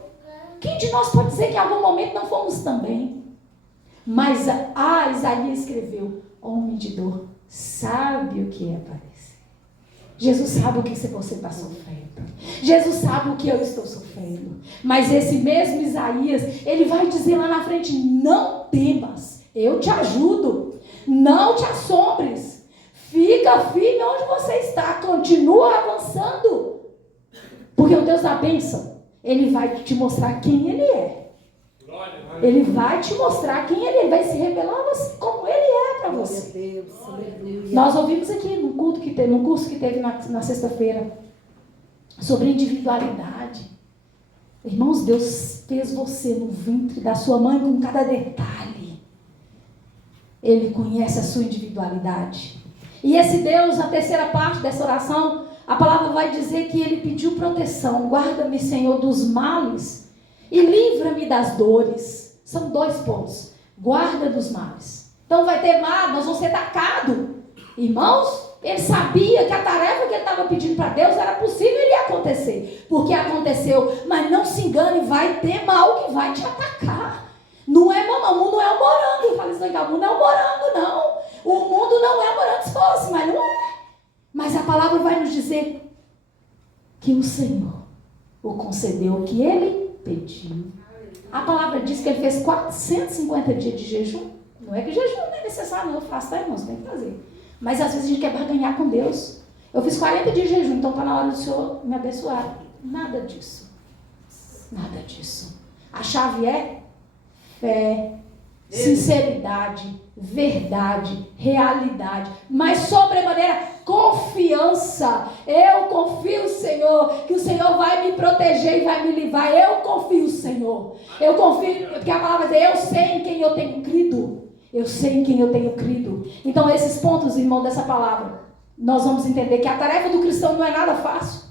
Quem de nós pode dizer que em algum momento não fomos também? Mas Isaías escreveu: homem de dor, sabe o que é padecer. Jesus sabe o que você está sofrendo. Jesus sabe o que eu estou sofrendo. Mas esse mesmo Isaías, ele vai dizer lá na frente: não temas, eu te ajudo. Não te assombres. Fica firme onde você está. Continua avançando. Porque o Deus da bênção, ele vai te mostrar quem ele é. Ele vai te mostrar quem ele é. Ele vai se revelar como ele é para você. Nós ouvimos aqui no curso que teve na sexta-feira sobre individualidade. Irmãos, Deus fez você no ventre da sua mãe com cada detalhe. Ele conhece a sua individualidade. E esse Deus, na terceira parte dessa oração, a palavra vai dizer que ele pediu proteção. Guarda-me, Senhor, dos males e livra-me das dores. São 2 pontos. Guarda dos males. Então vai ter mal, nós vamos ser atacados. Irmãos, ele sabia que a tarefa que ele estava pedindo para Deus era possível e ia acontecer. Porque aconteceu. Mas não se engane, vai ter mal que vai te atacar. Não é mamão, não é o morango. Eu falei isso aqui, não é o morango, não. O mundo não é morando se fosse, mas não é. Mas a palavra vai nos dizer que o Senhor o concedeu o que ele pediu. A palavra diz que ele fez 450 dias de jejum. Não é que jejum não é necessário, não. Eu faço, tá, irmãos? Tem que fazer. Mas às vezes a gente quer barganhar com Deus. Eu fiz 40 dias de jejum, então está na hora do Senhor me abençoar. Nada disso. Nada disso. A chave é fé, sinceridade, verdade, realidade, mas sobremaneira confiança. Eu confio, Senhor, que o Senhor vai me proteger e vai me livrar. Eu confio, Senhor. Eu confio, porque a palavra diz, eu sei em quem eu tenho crido. Eu sei em quem eu tenho crido. Então esses pontos, irmão, dessa palavra, nós vamos entender que a tarefa do cristão não é nada fácil.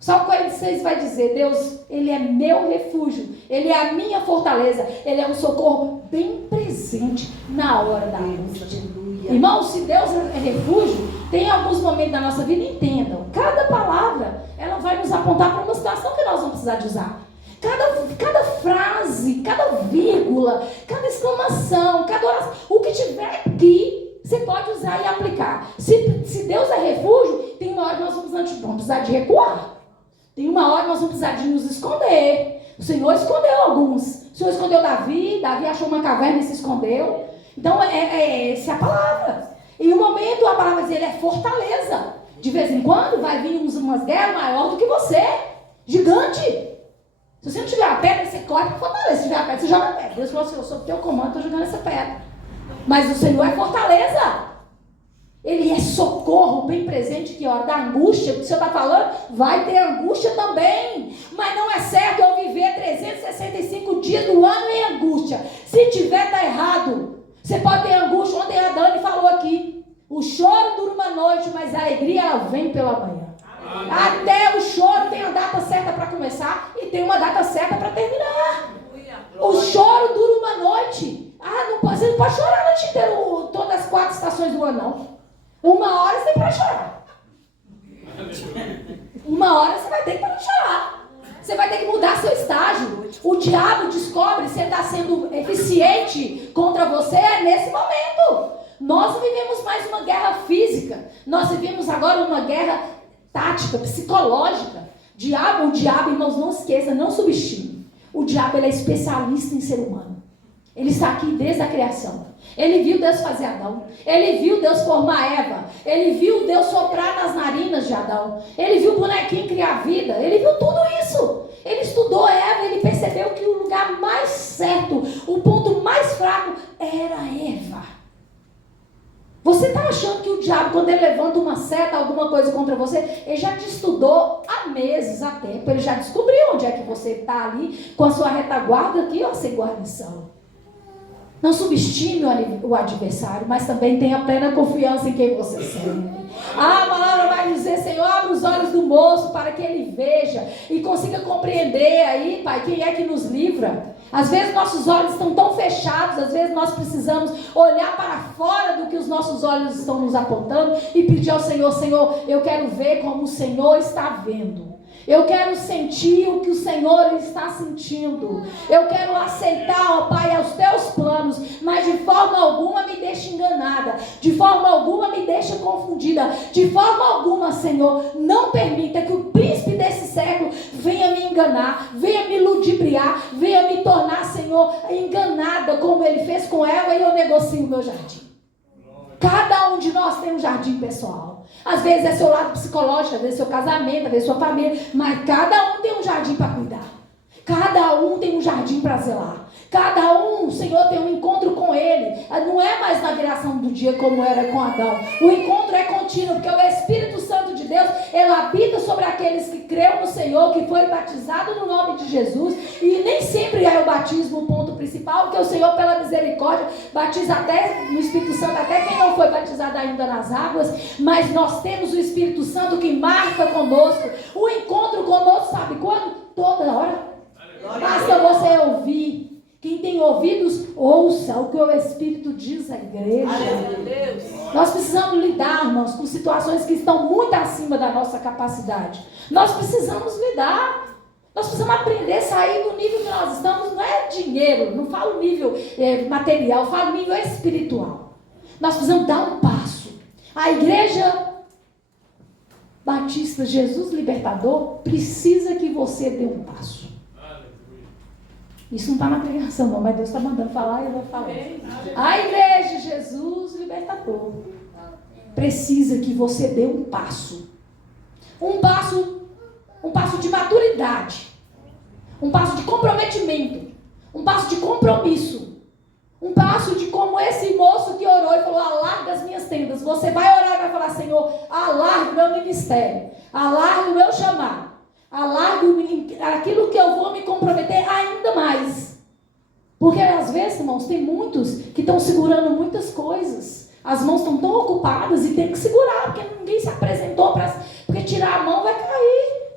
Salmo 46 vai dizer, Deus, Ele é meu refúgio, Ele é a minha fortaleza, Ele é um socorro bem presente na hora da angústia. Irmão, se Deus é refúgio, tem alguns momentos da nossa vida, entendam, cada palavra, ela vai nos apontar para uma situação que nós vamos precisar de usar. Cada frase, cada vírgula, cada exclamação, cada oração, o que tiver aqui, você pode usar e aplicar. Se Deus é refúgio, tem uma hora que nós vamos precisar de recuar. Tem uma hora que nós vamos precisar de nos esconder. O Senhor escondeu alguns. O Senhor escondeu Davi achou uma caverna e se escondeu. Então, essa é a palavra. E um momento, a palavra diz, ele é fortaleza. De vez em quando, vai vir umas guerras maior do que você. Gigante. Se você não tiver a pedra, você corre para fortaleza. Se tiver a pedra, você joga a pedra. Deus falou assim, eu sou o teu comando, estou jogando essa pedra. Mas o Senhor é fortaleza. Ele é socorro bem presente, que hora da angústia, que o Senhor está falando, vai ter angústia também. Mas não é certo eu viver 365 dias do ano em angústia. Se tiver, está errado. Você pode ter angústia. Ontem a Dani falou aqui, o choro dura uma noite, mas a alegria ela vem pela manhã. Até o choro tem a data certa para começar e tem uma data certa para terminar. O choro dura uma noite. Você não pode chorar a noite inteira, todas as 4 estações do ano, não. Uma hora você vai chorar. Uma hora você vai ter que parar de chorar. Você vai ter que mudar seu estágio. O diabo descobre se ele está sendo eficiente contra você nesse momento. Nós não vivemos mais uma guerra física. Nós vivemos agora uma guerra tática, psicológica. O diabo, irmãos, não esqueça, não subestime. O diabo ele é especialista em ser humano. Ele está aqui desde a criação. Ele viu Deus fazer Adão. Ele viu Deus formar Eva. Ele viu Deus soprar nas narinas de Adão. Ele viu o bonequinho criar vida. Ele viu tudo isso. Ele estudou Eva. Ele percebeu que o lugar mais certo, o ponto mais fraco, era Eva. Você está achando que o diabo, quando ele levanta uma seta, alguma coisa contra você, ele já te estudou há meses, há tempo. Ele já descobriu onde é que você está ali, com a sua retaguarda aqui, ó, sem guarnição. Não subestime o adversário, mas também tenha plena confiança em quem você serve. A palavra vai dizer, Senhor, abre os olhos do moço para que ele veja e consiga compreender aí, Pai, quem é que nos livra. Às vezes nossos olhos estão tão fechados, às vezes nós precisamos olhar para fora do que os nossos olhos estão nos apontando e pedir ao Senhor, Senhor, eu quero ver como o Senhor está vendo. Eu quero sentir o que o Senhor está sentindo. Eu quero aceitar, ó Pai, os teus planos, mas de forma alguma me deixa enganada. De forma alguma me deixa confundida. De forma alguma, Senhor, não permita que o príncipe desse século venha me enganar, venha me ludibriar, venha me tornar, Senhor, enganada como ele fez com Eva e eu negocio o meu jardim. Cada um de nós tem um jardim pessoal. Às vezes é seu lado psicológico, às vezes é seu casamento, às vezes é sua família, mas cada um tem um jardim para cuidar. Cada um tem um jardim para zelar. Cada um, o Senhor tem um encontro com Ele. Não é mais na viração do dia como era com Adão. O encontro é contínuo, porque o Espírito Santo de Deus, ele habita sobre aqueles que creram no Senhor, que foi batizado no nome de Jesus. E nem sempre é o batismo o ponto principal, porque o Senhor, pela misericórdia, batiza até no Espírito Santo, até quem não foi batizado ainda nas águas. Mas nós temos o Espírito Santo que marca conosco. O encontro conosco, sabe quando? Toda hora. Basta você ouvir. Quem tem ouvidos, ouça o que o Espírito diz à igreja. Nós precisamos lidar, irmãos, com situações que estão muito acima da nossa capacidade. Nós precisamos lidar. Nós precisamos aprender a sair do nível que nós estamos. Não é dinheiro, não falo nível material, falo nível espiritual. Nós precisamos dar um passo. A Igreja Batista Jesus Libertador precisa que você dê um passo. Isso não está na pregação não, mas Deus está mandando falar e eu vou falar. A Igreja Jesus Libertador precisa que você dê um passo. Um passo de maturidade. Um passo de comprometimento. Um passo de compromisso. Um passo de como esse moço que orou e falou, alarga as minhas tendas. Você vai orar e vai falar, Senhor, alarga o meu ministério. Alarga o meu chamado. Alarga aquilo que eu vou me comprometer ainda mais. Porque às vezes, irmãos, tem muitos que estão segurando muitas coisas. As mãos estão tão ocupadas e tem que segurar, porque ninguém se apresentou, porque tirar a mão vai cair.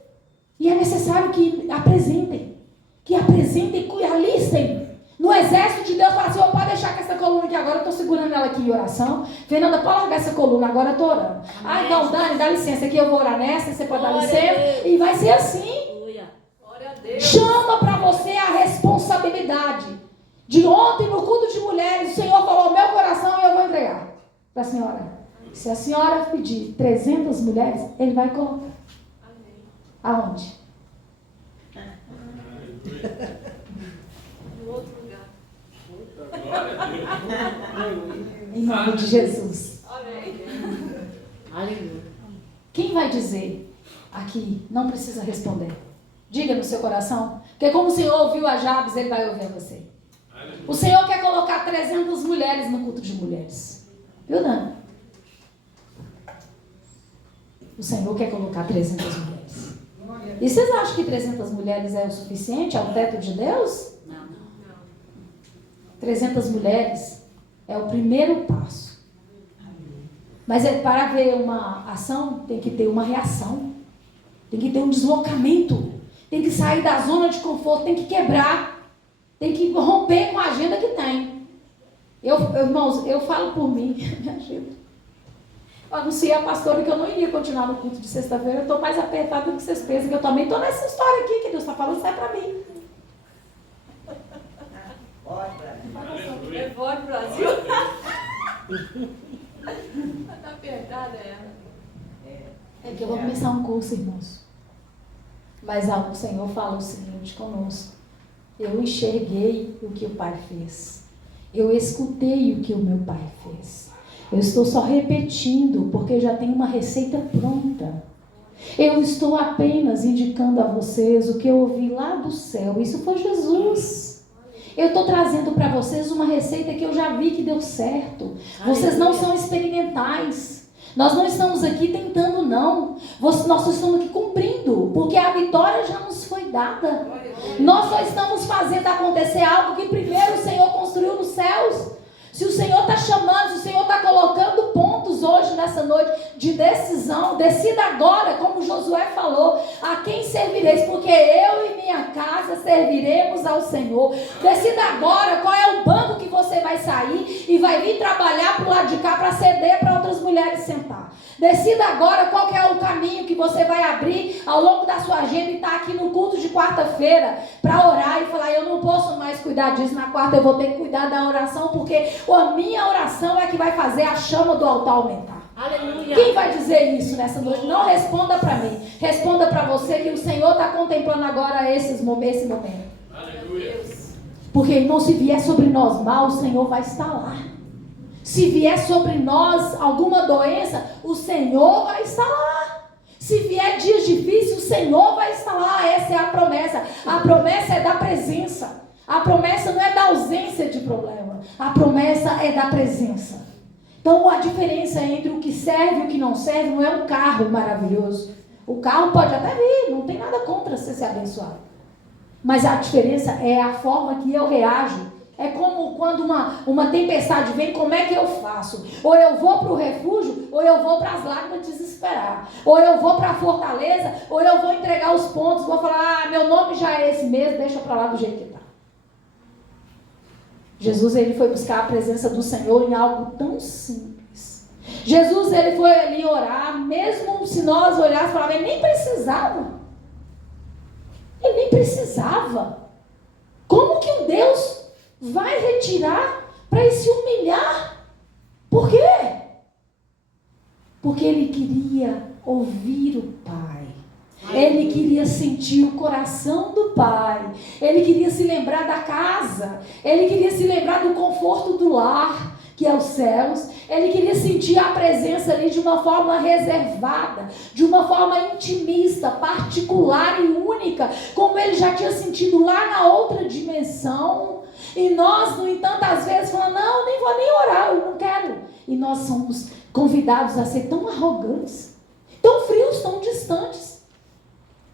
E é necessário que apresentem, que alistem. No exército de Deus, fala assim, pode deixar com essa coluna aqui agora, eu estou segurando ela aqui em oração. Fernanda, pode largar essa coluna, agora eu estou orando. Ah, então, Dani, dá licença, aqui eu vou orar nessa, você pode dar licença. E vai ser assim. Chama para você a responsabilidade. De ontem, no culto de mulheres, o Senhor falou, meu coração, e eu vou entregar para a senhora. Se a senhora pedir 300 mulheres, Ele vai colocar. Aonde? No outro lugar. Em nome de Jesus. Aleluia. Quem vai dizer aqui, não precisa responder. Diga no seu coração. Porque como o Senhor ouviu a Jabes, Ele vai ouvir você. O Senhor quer colocar 300 mulheres no culto de mulheres. Viu, Dani? O Senhor quer colocar 300 mulheres. E vocês acham que 300 mulheres é o suficiente? É o teto de Deus? Não. 300 mulheres é o primeiro passo. Mas para haver uma ação, tem que ter uma reação. Tem que ter um deslocamento. Tem que sair da zona de conforto, tem que quebrar. Tem que romper com a agenda que tem. Irmãos, eu falo por mim, minha agenda. Eu anunciei a pastora que eu não iria continuar no culto de sexta-feira. Eu estou mais apertada do que vocês pensam, que eu também estou nessa história aqui, que Deus está falando, sai para mim. Levante, Brasil. Está apertada ela. É que eu vou começar um curso, irmãos. Mas o Senhor fala o seguinte conosco. Eu enxerguei o que o Pai fez. Eu escutei o que o meu Pai fez. Eu estou só repetindo, porque já tem uma receita pronta. Eu estou apenas indicando a vocês o que eu ouvi lá do céu. Isso foi Jesus. Eu estou trazendo para vocês uma receita que eu já vi que deu certo. Vocês não são experimentais. Nós não estamos aqui tentando, não. Nós estamos aqui cumprindo, porque a vitória já nos foi dada. Nós só estamos fazendo acontecer algo que primeiro o Senhor construiu nos céus. Se o Senhor está chamando, se o Senhor está colocando pontos hoje, nessa noite, de decisão, decida agora, como Josué falou, a quem servireis, porque eu e minha casa serviremos ao Senhor. Decida agora qual é o banco que você vai sair e vai vir trabalhar para o lado de cá para ceder para outras mulheres sentar. Decida agora qual que é o caminho que você vai abrir ao longo da sua agenda e estar aqui no culto de quarta-feira para orar e falar, eu não posso mais cuidar disso, na quarta eu vou ter que cuidar da oração, porque a minha oração é que vai fazer a chama do altar aumentar. Aleluia. Quem vai dizer isso nessa noite? Não responda para mim, responda para você que o Senhor está contemplando agora esse momento. Aleluia. Porque, irmão, se vier sobre nós mal, o Senhor vai estar lá. Se vier sobre nós alguma doença, o Senhor vai estar lá. Se vier dias difíceis, o Senhor vai estar lá. Essa é a promessa. A promessa é da presença. A promessa não é da ausência de problema. A promessa é da presença. Então, a diferença entre o que serve e o que não serve não é um carro maravilhoso. O carro pode até vir, não tem nada contra você ser abençoado. Mas a diferença é a forma que eu reajo. É como quando uma tempestade vem, como é que eu faço? Ou eu vou para o refúgio, ou eu vou para as lágrimas desesperar. Ou eu vou para a fortaleza, ou eu vou entregar os pontos, vou falar, meu nome já é esse mesmo, deixa para lá do jeito que está. Jesus, ele foi buscar a presença do Senhor em algo tão simples. Jesus, ele foi ali orar, mesmo se nós olhássemos e falarmos, ele nem precisava. Ele nem precisava. Como que um Deus vai retirar para se humilhar? Por quê? Porque ele queria ouvir o Pai. Ele queria sentir o coração do Pai. Ele queria se lembrar da casa. Ele queria se lembrar do conforto do lar, que é os céus. Ele queria sentir a presença ali de uma forma reservada, de uma forma intimista, particular e única, como ele já tinha sentido lá na outra dimensão. E nós, no entanto, às vezes falamos, não, nem vou nem orar, eu não quero. E nós somos convidados a ser tão arrogantes, tão frios, tão distantes.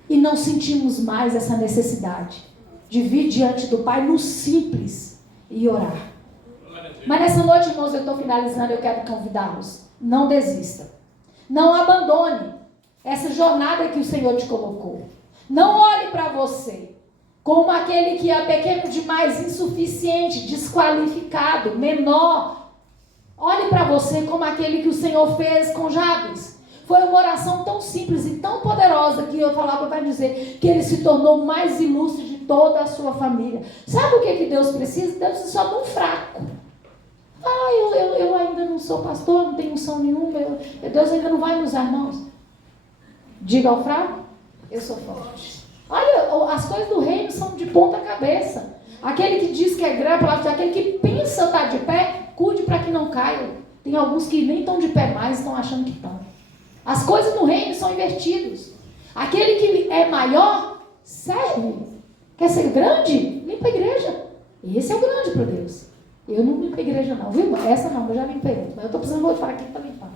E não sentimos mais essa necessidade de vir diante do Pai no simples e orar. Mas nessa noite, irmãos, eu estou finalizando, eu quero convidá-los. Não desista. Não abandone essa jornada que o Senhor te colocou. Não olhe para você como aquele que é pequeno demais, insuficiente, desqualificado, menor. Olhe para você como aquele que o Senhor fez com Jabes. Foi uma oração tão simples e tão poderosa que eu falava para dizer que ele se tornou o mais ilustre de toda a sua família. Sabe o que Deus precisa? Deus precisa só de um fraco. Eu ainda não sou pastor, não tenho unção nenhuma, Deus ainda não vai me usar, irmãos. Diga ao fraco, eu sou forte. Olha, as coisas do reino são de ponta cabeça. Aquele que diz que é grande, aquele que pensa estar de pé, cuide para que não caia. Tem alguns que nem estão de pé mais, estão achando que estão. As coisas no reino são invertidas. Aquele que é maior, serve. Quer ser grande? Limpa a igreja. Esse é o grande para Deus. Eu não limpo a igreja não, viu? Essa não, eu já limpei. Mas eu estou precisando voltar aqui para limpar.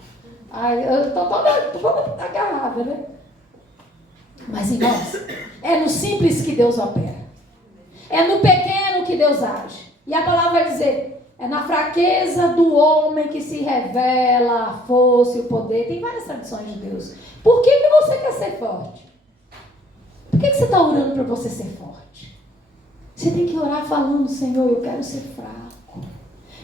Eu estou toda agarrada, né? Mas, irmãos, é no simples que Deus opera. É no pequeno que Deus age. E a palavra vai dizer... É na fraqueza do homem que se revela a força e o poder. Tem várias tradições de Deus. Por que você quer ser forte? Por que você está orando para você ser forte? Você tem que orar falando, Senhor, eu quero ser fraco.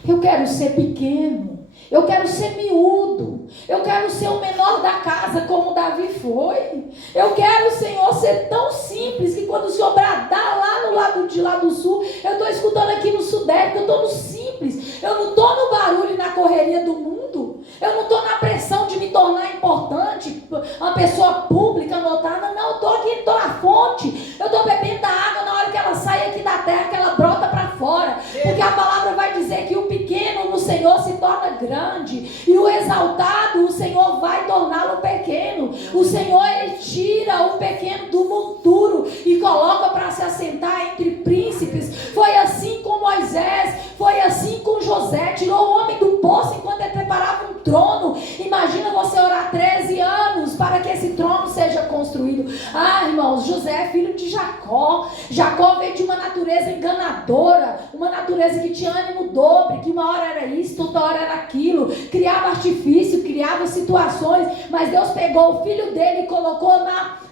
Eu quero ser pequeno. Eu quero ser miúdo. Eu quero ser o menor da casa como Davi foi. Eu quero, Senhor, ser tão simples que quando o Senhor bradar lá no lado de lá do sul, eu estou escutando aqui no sudeste, eu estou no simples. Eu não estou no barulho e na correria do mundo. Eu não estou na pressão de me tornar importante, uma pessoa pública, notada. Não, eu estou aqui, estou na fonte. Eu estou bebendo da água na hora que ela sai aqui da terra, que ela brota para fora. Porque a palavra vai dizer que o pequeno no Senhor se torna grande. E o exaltado, o Senhor vai torná-lo pequeno. O Senhor, Ele tira o pequeno do monturo e coloca para se assentar entre príncipes. Foi assim com Moisés, foi assim com José. Tirou o homem do poço enquanto ele preparava um trono. Imagina você orar 13 anos para que esse trono seja construído. Irmãos, José é filho de Jacó. Jacó veio de uma natureza enganadora, uma natureza que tinha ânimo dobre, que uma hora era isso, outra hora era aquilo, criava artifício, criava situações, mas Deus pegou o filho dele e colocou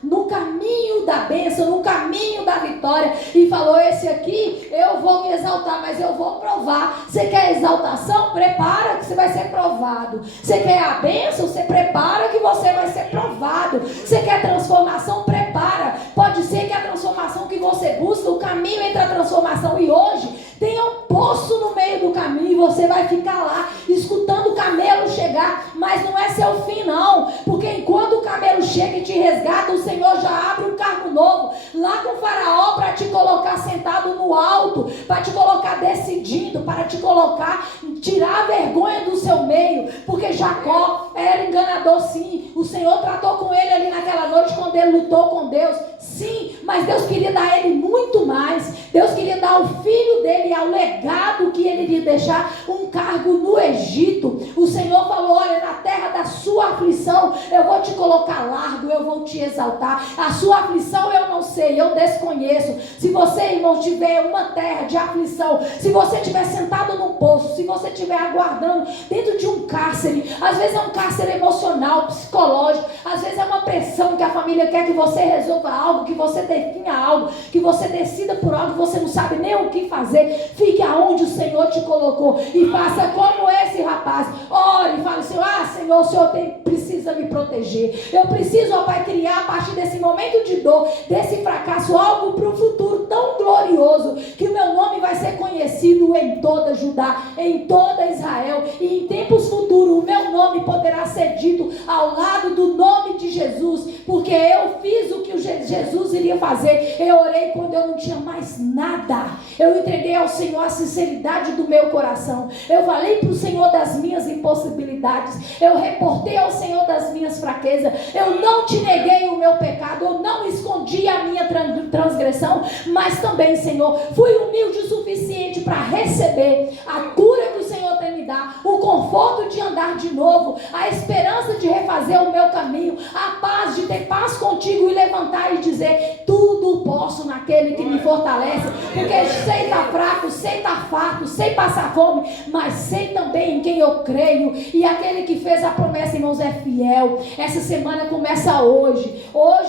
no caminho da bênção, no caminho da vitória, e falou, esse aqui eu vou me exaltar, mas eu vou provar. Você quer exaltação? Prepara que você vai ser provado. Você quer a bênção? Você prepara que você vai ser provado. Você quer transformação? Prepara. Pode ser que a transformação que você busca, o caminho entre a transformação e hoje, tenha um poço no meio do caminho, e você vai ficar lá, escutando o camelo chegar, mas não é seu fim não, porque enquanto o camelo chega e te resgata, o Senhor já abre um cargo novo, lá com o faraó, para te colocar sentado no alto, para te colocar decidindo, para te colocar, tirar a vergonha do seu meio, porque Jacó era enganador sim, o Senhor tratou com ele ali naquela noite, quando ele lutou com Deus, sim, mas Deus queria dar a ele muito mais. Deus queria dar ao filho dele, ao legado que ele iria deixar, um cargo no Egito. O Senhor falou, olha, na terra da sua aflição, eu vou te colocar largo, eu vou te exaltar. A sua aflição eu não sei, eu desconheço. Se você, irmão, tiver uma terra de aflição, se você estiver sentado num poço, se você estiver aguardando dentro de um cárcere, às vezes é um cárcere emocional, psicológico, às vezes é uma pressão que a família quer que você resolva algo, que você defina algo, que você decida por algo, que você não sabe nem o que fazer. Fique aonde o Senhor te colocou e faça como esse rapaz. Ore e fale, Senhor, Senhor, o Senhor precisa precisa me proteger. Eu preciso, ó Pai, criar a partir desse momento de dor, desse fracasso, algo para um futuro tão glorioso, que o meu nome vai ser conhecido em toda Judá, em toda Israel, e em tempos futuros o meu nome poderá ser dito ao lado do nome de Jesus, porque eu fiz o que o Jesus iria fazer. Eu orei quando eu não tinha mais nada. Eu entreguei ao Senhor a sinceridade do meu coração. Eu falei para o Senhor das minhas impossibilidades. Eu reportei ao Senhor das minhas fraquezas. Eu não te neguei o meu pecado. Eu não escondi a minha transgressão. Mas também, Senhor, fui humilde o suficiente para receber a cura que o Senhor tem me dado, o conforto de andar de novo, a esperança de refazer o meu caminho, a paz de ter paz contigo e levantar e dizer: tudo posso naquele que me fortalece, porque sei estar fraco, sei estar farto, sei passar fome, mas sei também em quem eu creio, e aquele que fez a promessa, irmãos, é fiel. Essa semana começa hoje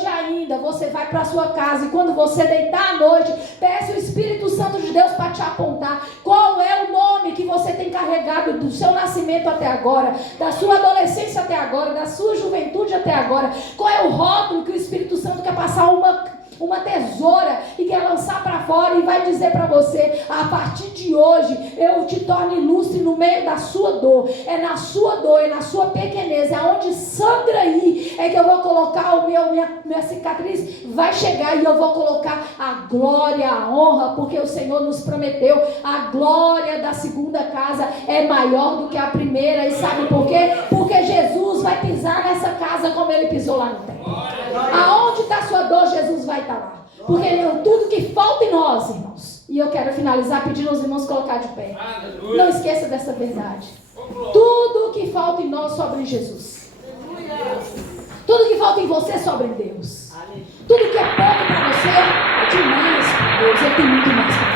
ainda, você vai para a sua casa, e quando você deitar à noite, peça o Espírito Santo de Deus para te apontar qual é o nome que você tem carregado do seu nascimento até agora, da sua adolescência até agora, da sua juventude até agora. Qual é o rótulo que o Espírito Santo quer passar uma tesoura e quer lançar para fora e vai dizer para você: a partir de hoje eu te torno ilustre no meio da sua dor. É na sua dor, é na sua pequenez, é onde sangra aí, é que eu vou colocar minha cicatriz vai chegar, e eu vou colocar a glória, a honra, porque o Senhor nos prometeu: a glória da segunda casa é maior do que a primeira. E sabe por quê? Porque Jesus vai pisar nessa casa como ele pisou lá no templo. Aonde está a sua dor, Jesus vai estar lá. Porque tudo que falta em nós, irmãos, e eu quero finalizar pedindo aos irmãos colocar de pé. Não esqueça dessa verdade. Tudo que falta em nós sobra em Jesus. Tudo que falta em você sobra em Deus. Tudo que é pouco para você é demais para Deus. Ele tem muito mais para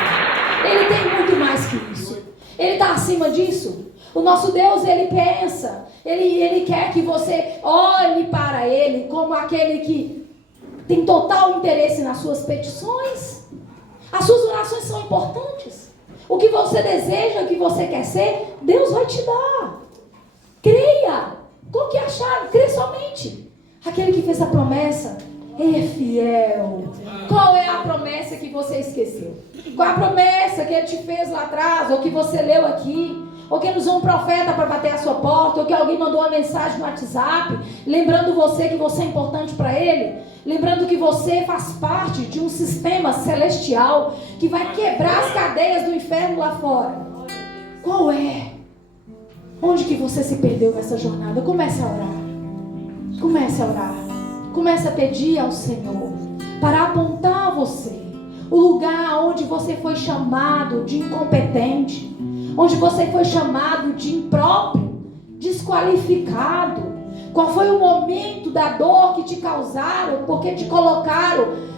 você. Ele tem muito mais que isso. Ele está acima disso. O nosso Deus, ele pensa, ele quer que você olhe para ele como aquele que tem total interesse nas suas petições. As suas orações são importantes. O que você deseja, o que você quer ser, Deus vai te dar. Creia. Qual que é a chave? Crê somente. Aquele que fez a promessa, ele é fiel. Qual é a promessa que você esqueceu? Qual é a promessa que ele te fez lá atrás, ou que você leu aqui? Ou que ele usou um profeta para bater a sua porta, ou que alguém mandou uma mensagem no WhatsApp, lembrando você que você é importante para ele, lembrando que você faz parte de um sistema celestial que vai quebrar as cadeias do inferno lá fora. Qual é? Onde que você se perdeu nessa jornada? Comece a orar. Comece a orar. Comece a pedir ao Senhor para apontar você o lugar onde você foi chamado de incompetente, onde você foi chamado de impróprio, desqualificado. Qual foi o momento da dor que te causaram, porque te colocaram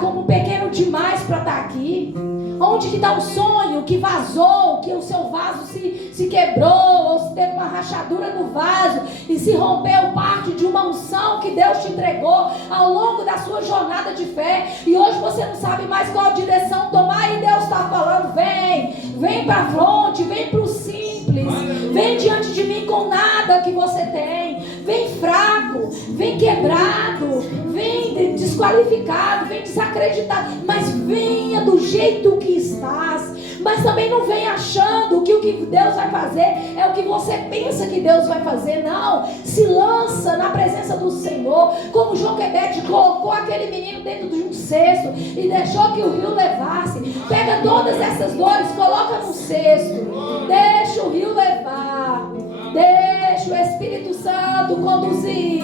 como pequeno demais para estar aqui? Onde que está o sonho que vazou, que o seu vaso se quebrou, ou se teve uma rachadura no vaso e se rompeu parte de uma unção que Deus te entregou ao longo da sua jornada de fé, e hoje você não sabe mais qual direção tomar, e Deus está falando: vem para frente, vem para o simples, vem diante de mim com nada que você tem, vem fraco, vem quebrado, vem desqualificado, vem desacreditado, mas venha do jeito que estás. Mas também não vem achando que o que Deus vai fazer é o que você pensa que Deus vai fazer. Não, se lança na presença do Senhor, como Joquebede colocou aquele menino dentro de um cesto e deixou que o rio levasse. Pega todas essas dores, coloca no cesto, deixa o rio levar, deixa o Espírito Santo conduzir,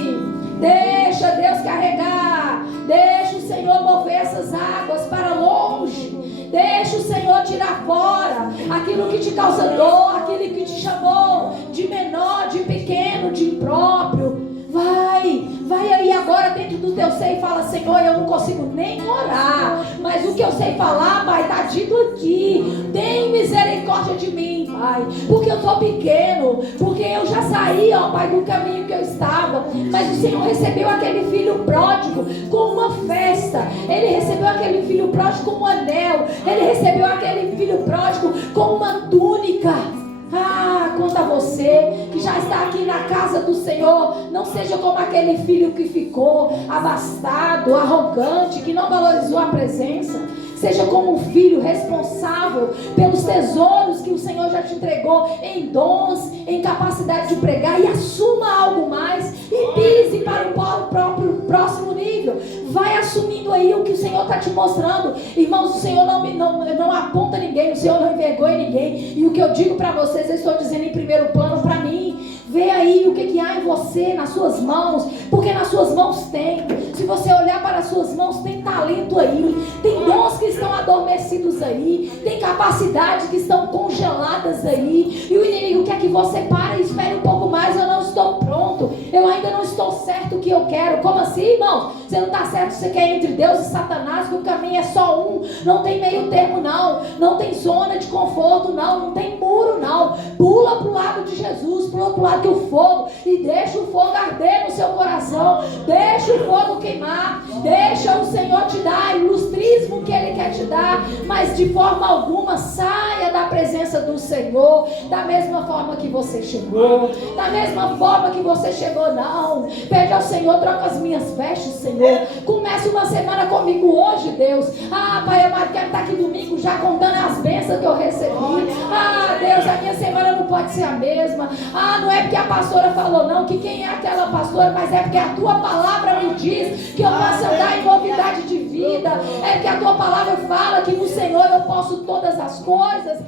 deixa Deus carregar, deixa o Senhor mover essas águas para longe, deixa o Senhor tirar fora aquilo que te causa dor, aquilo que te chamou de menor, de pequeno, de impróprio. Vai aí agora dentro do teu ser e fala: Senhor, eu não consigo nem orar, mas o que eu sei falar, Pai, está dito aqui. Tem misericórdia de mim, Pai, porque eu sou pequeno, porque eu já saí, ó Pai, do caminho que eu estava. Mas o Senhor recebeu aquele filho pródigo com uma festa, Ele recebeu aquele filho pródigo com um anel, Ele recebeu aquele filho pródigo com uma túnica. Quanto a você, você que já está aqui na casa do Senhor, não seja como aquele filho que ficou abastado, arrogante, que não valorizou a presença. Seja como um filho responsável pelos tesouros que o Senhor já te entregou, em dons, em capacidade de pregar, e assuma algo mais e pise para o próximo nível. Vai assumindo aí o que o Senhor está te mostrando. Irmãos, o Senhor não aponta ninguém, o Senhor não envergonha ninguém. E o que eu digo para vocês, eu estou dizendo em primeiro plano para mim. Vê aí o que há em você, nas suas mãos, porque nas suas mãos tem. Se você olhar para as suas mãos, tem talento aí, tem dons que estão adormecidos aí, tem capacidades que estão congeladas aí. E o inimigo quer que você pare e espere um pouco mais. Eu não estou pronto, eu ainda não estou certo o que eu quero. Como assim, irmãos? Você não está certo, você quer entre Deus e Satanás, que o caminho é só um, não tem meio termo não, não tem zona de conforto não tem muro não. Pula para o lado de Jesus, para o outro lado que o fogo, e deixa o fogo arder no seu coração, deixa o fogo queimar, deixa o Senhor te dar o ilustrismo que Ele quer te dar, mas de forma alguma saia da presença do Senhor da mesma forma que você chegou, da mesma forma que você chegou não. Pede ao Senhor, troca as minhas vestes, Senhor, comece uma semana comigo hoje, Deus. Pai amado, quero estar aqui domingo já contando as bênçãos que eu recebi. Deus, a minha semana não pode ser a mesma. Não é porque a pastora falou não, que quem é aquela pastora, mas é porque a tua palavra me diz que eu posso andar em novidade de vida. É porque a tua palavra fala que no Senhor eu posso todas as coisas.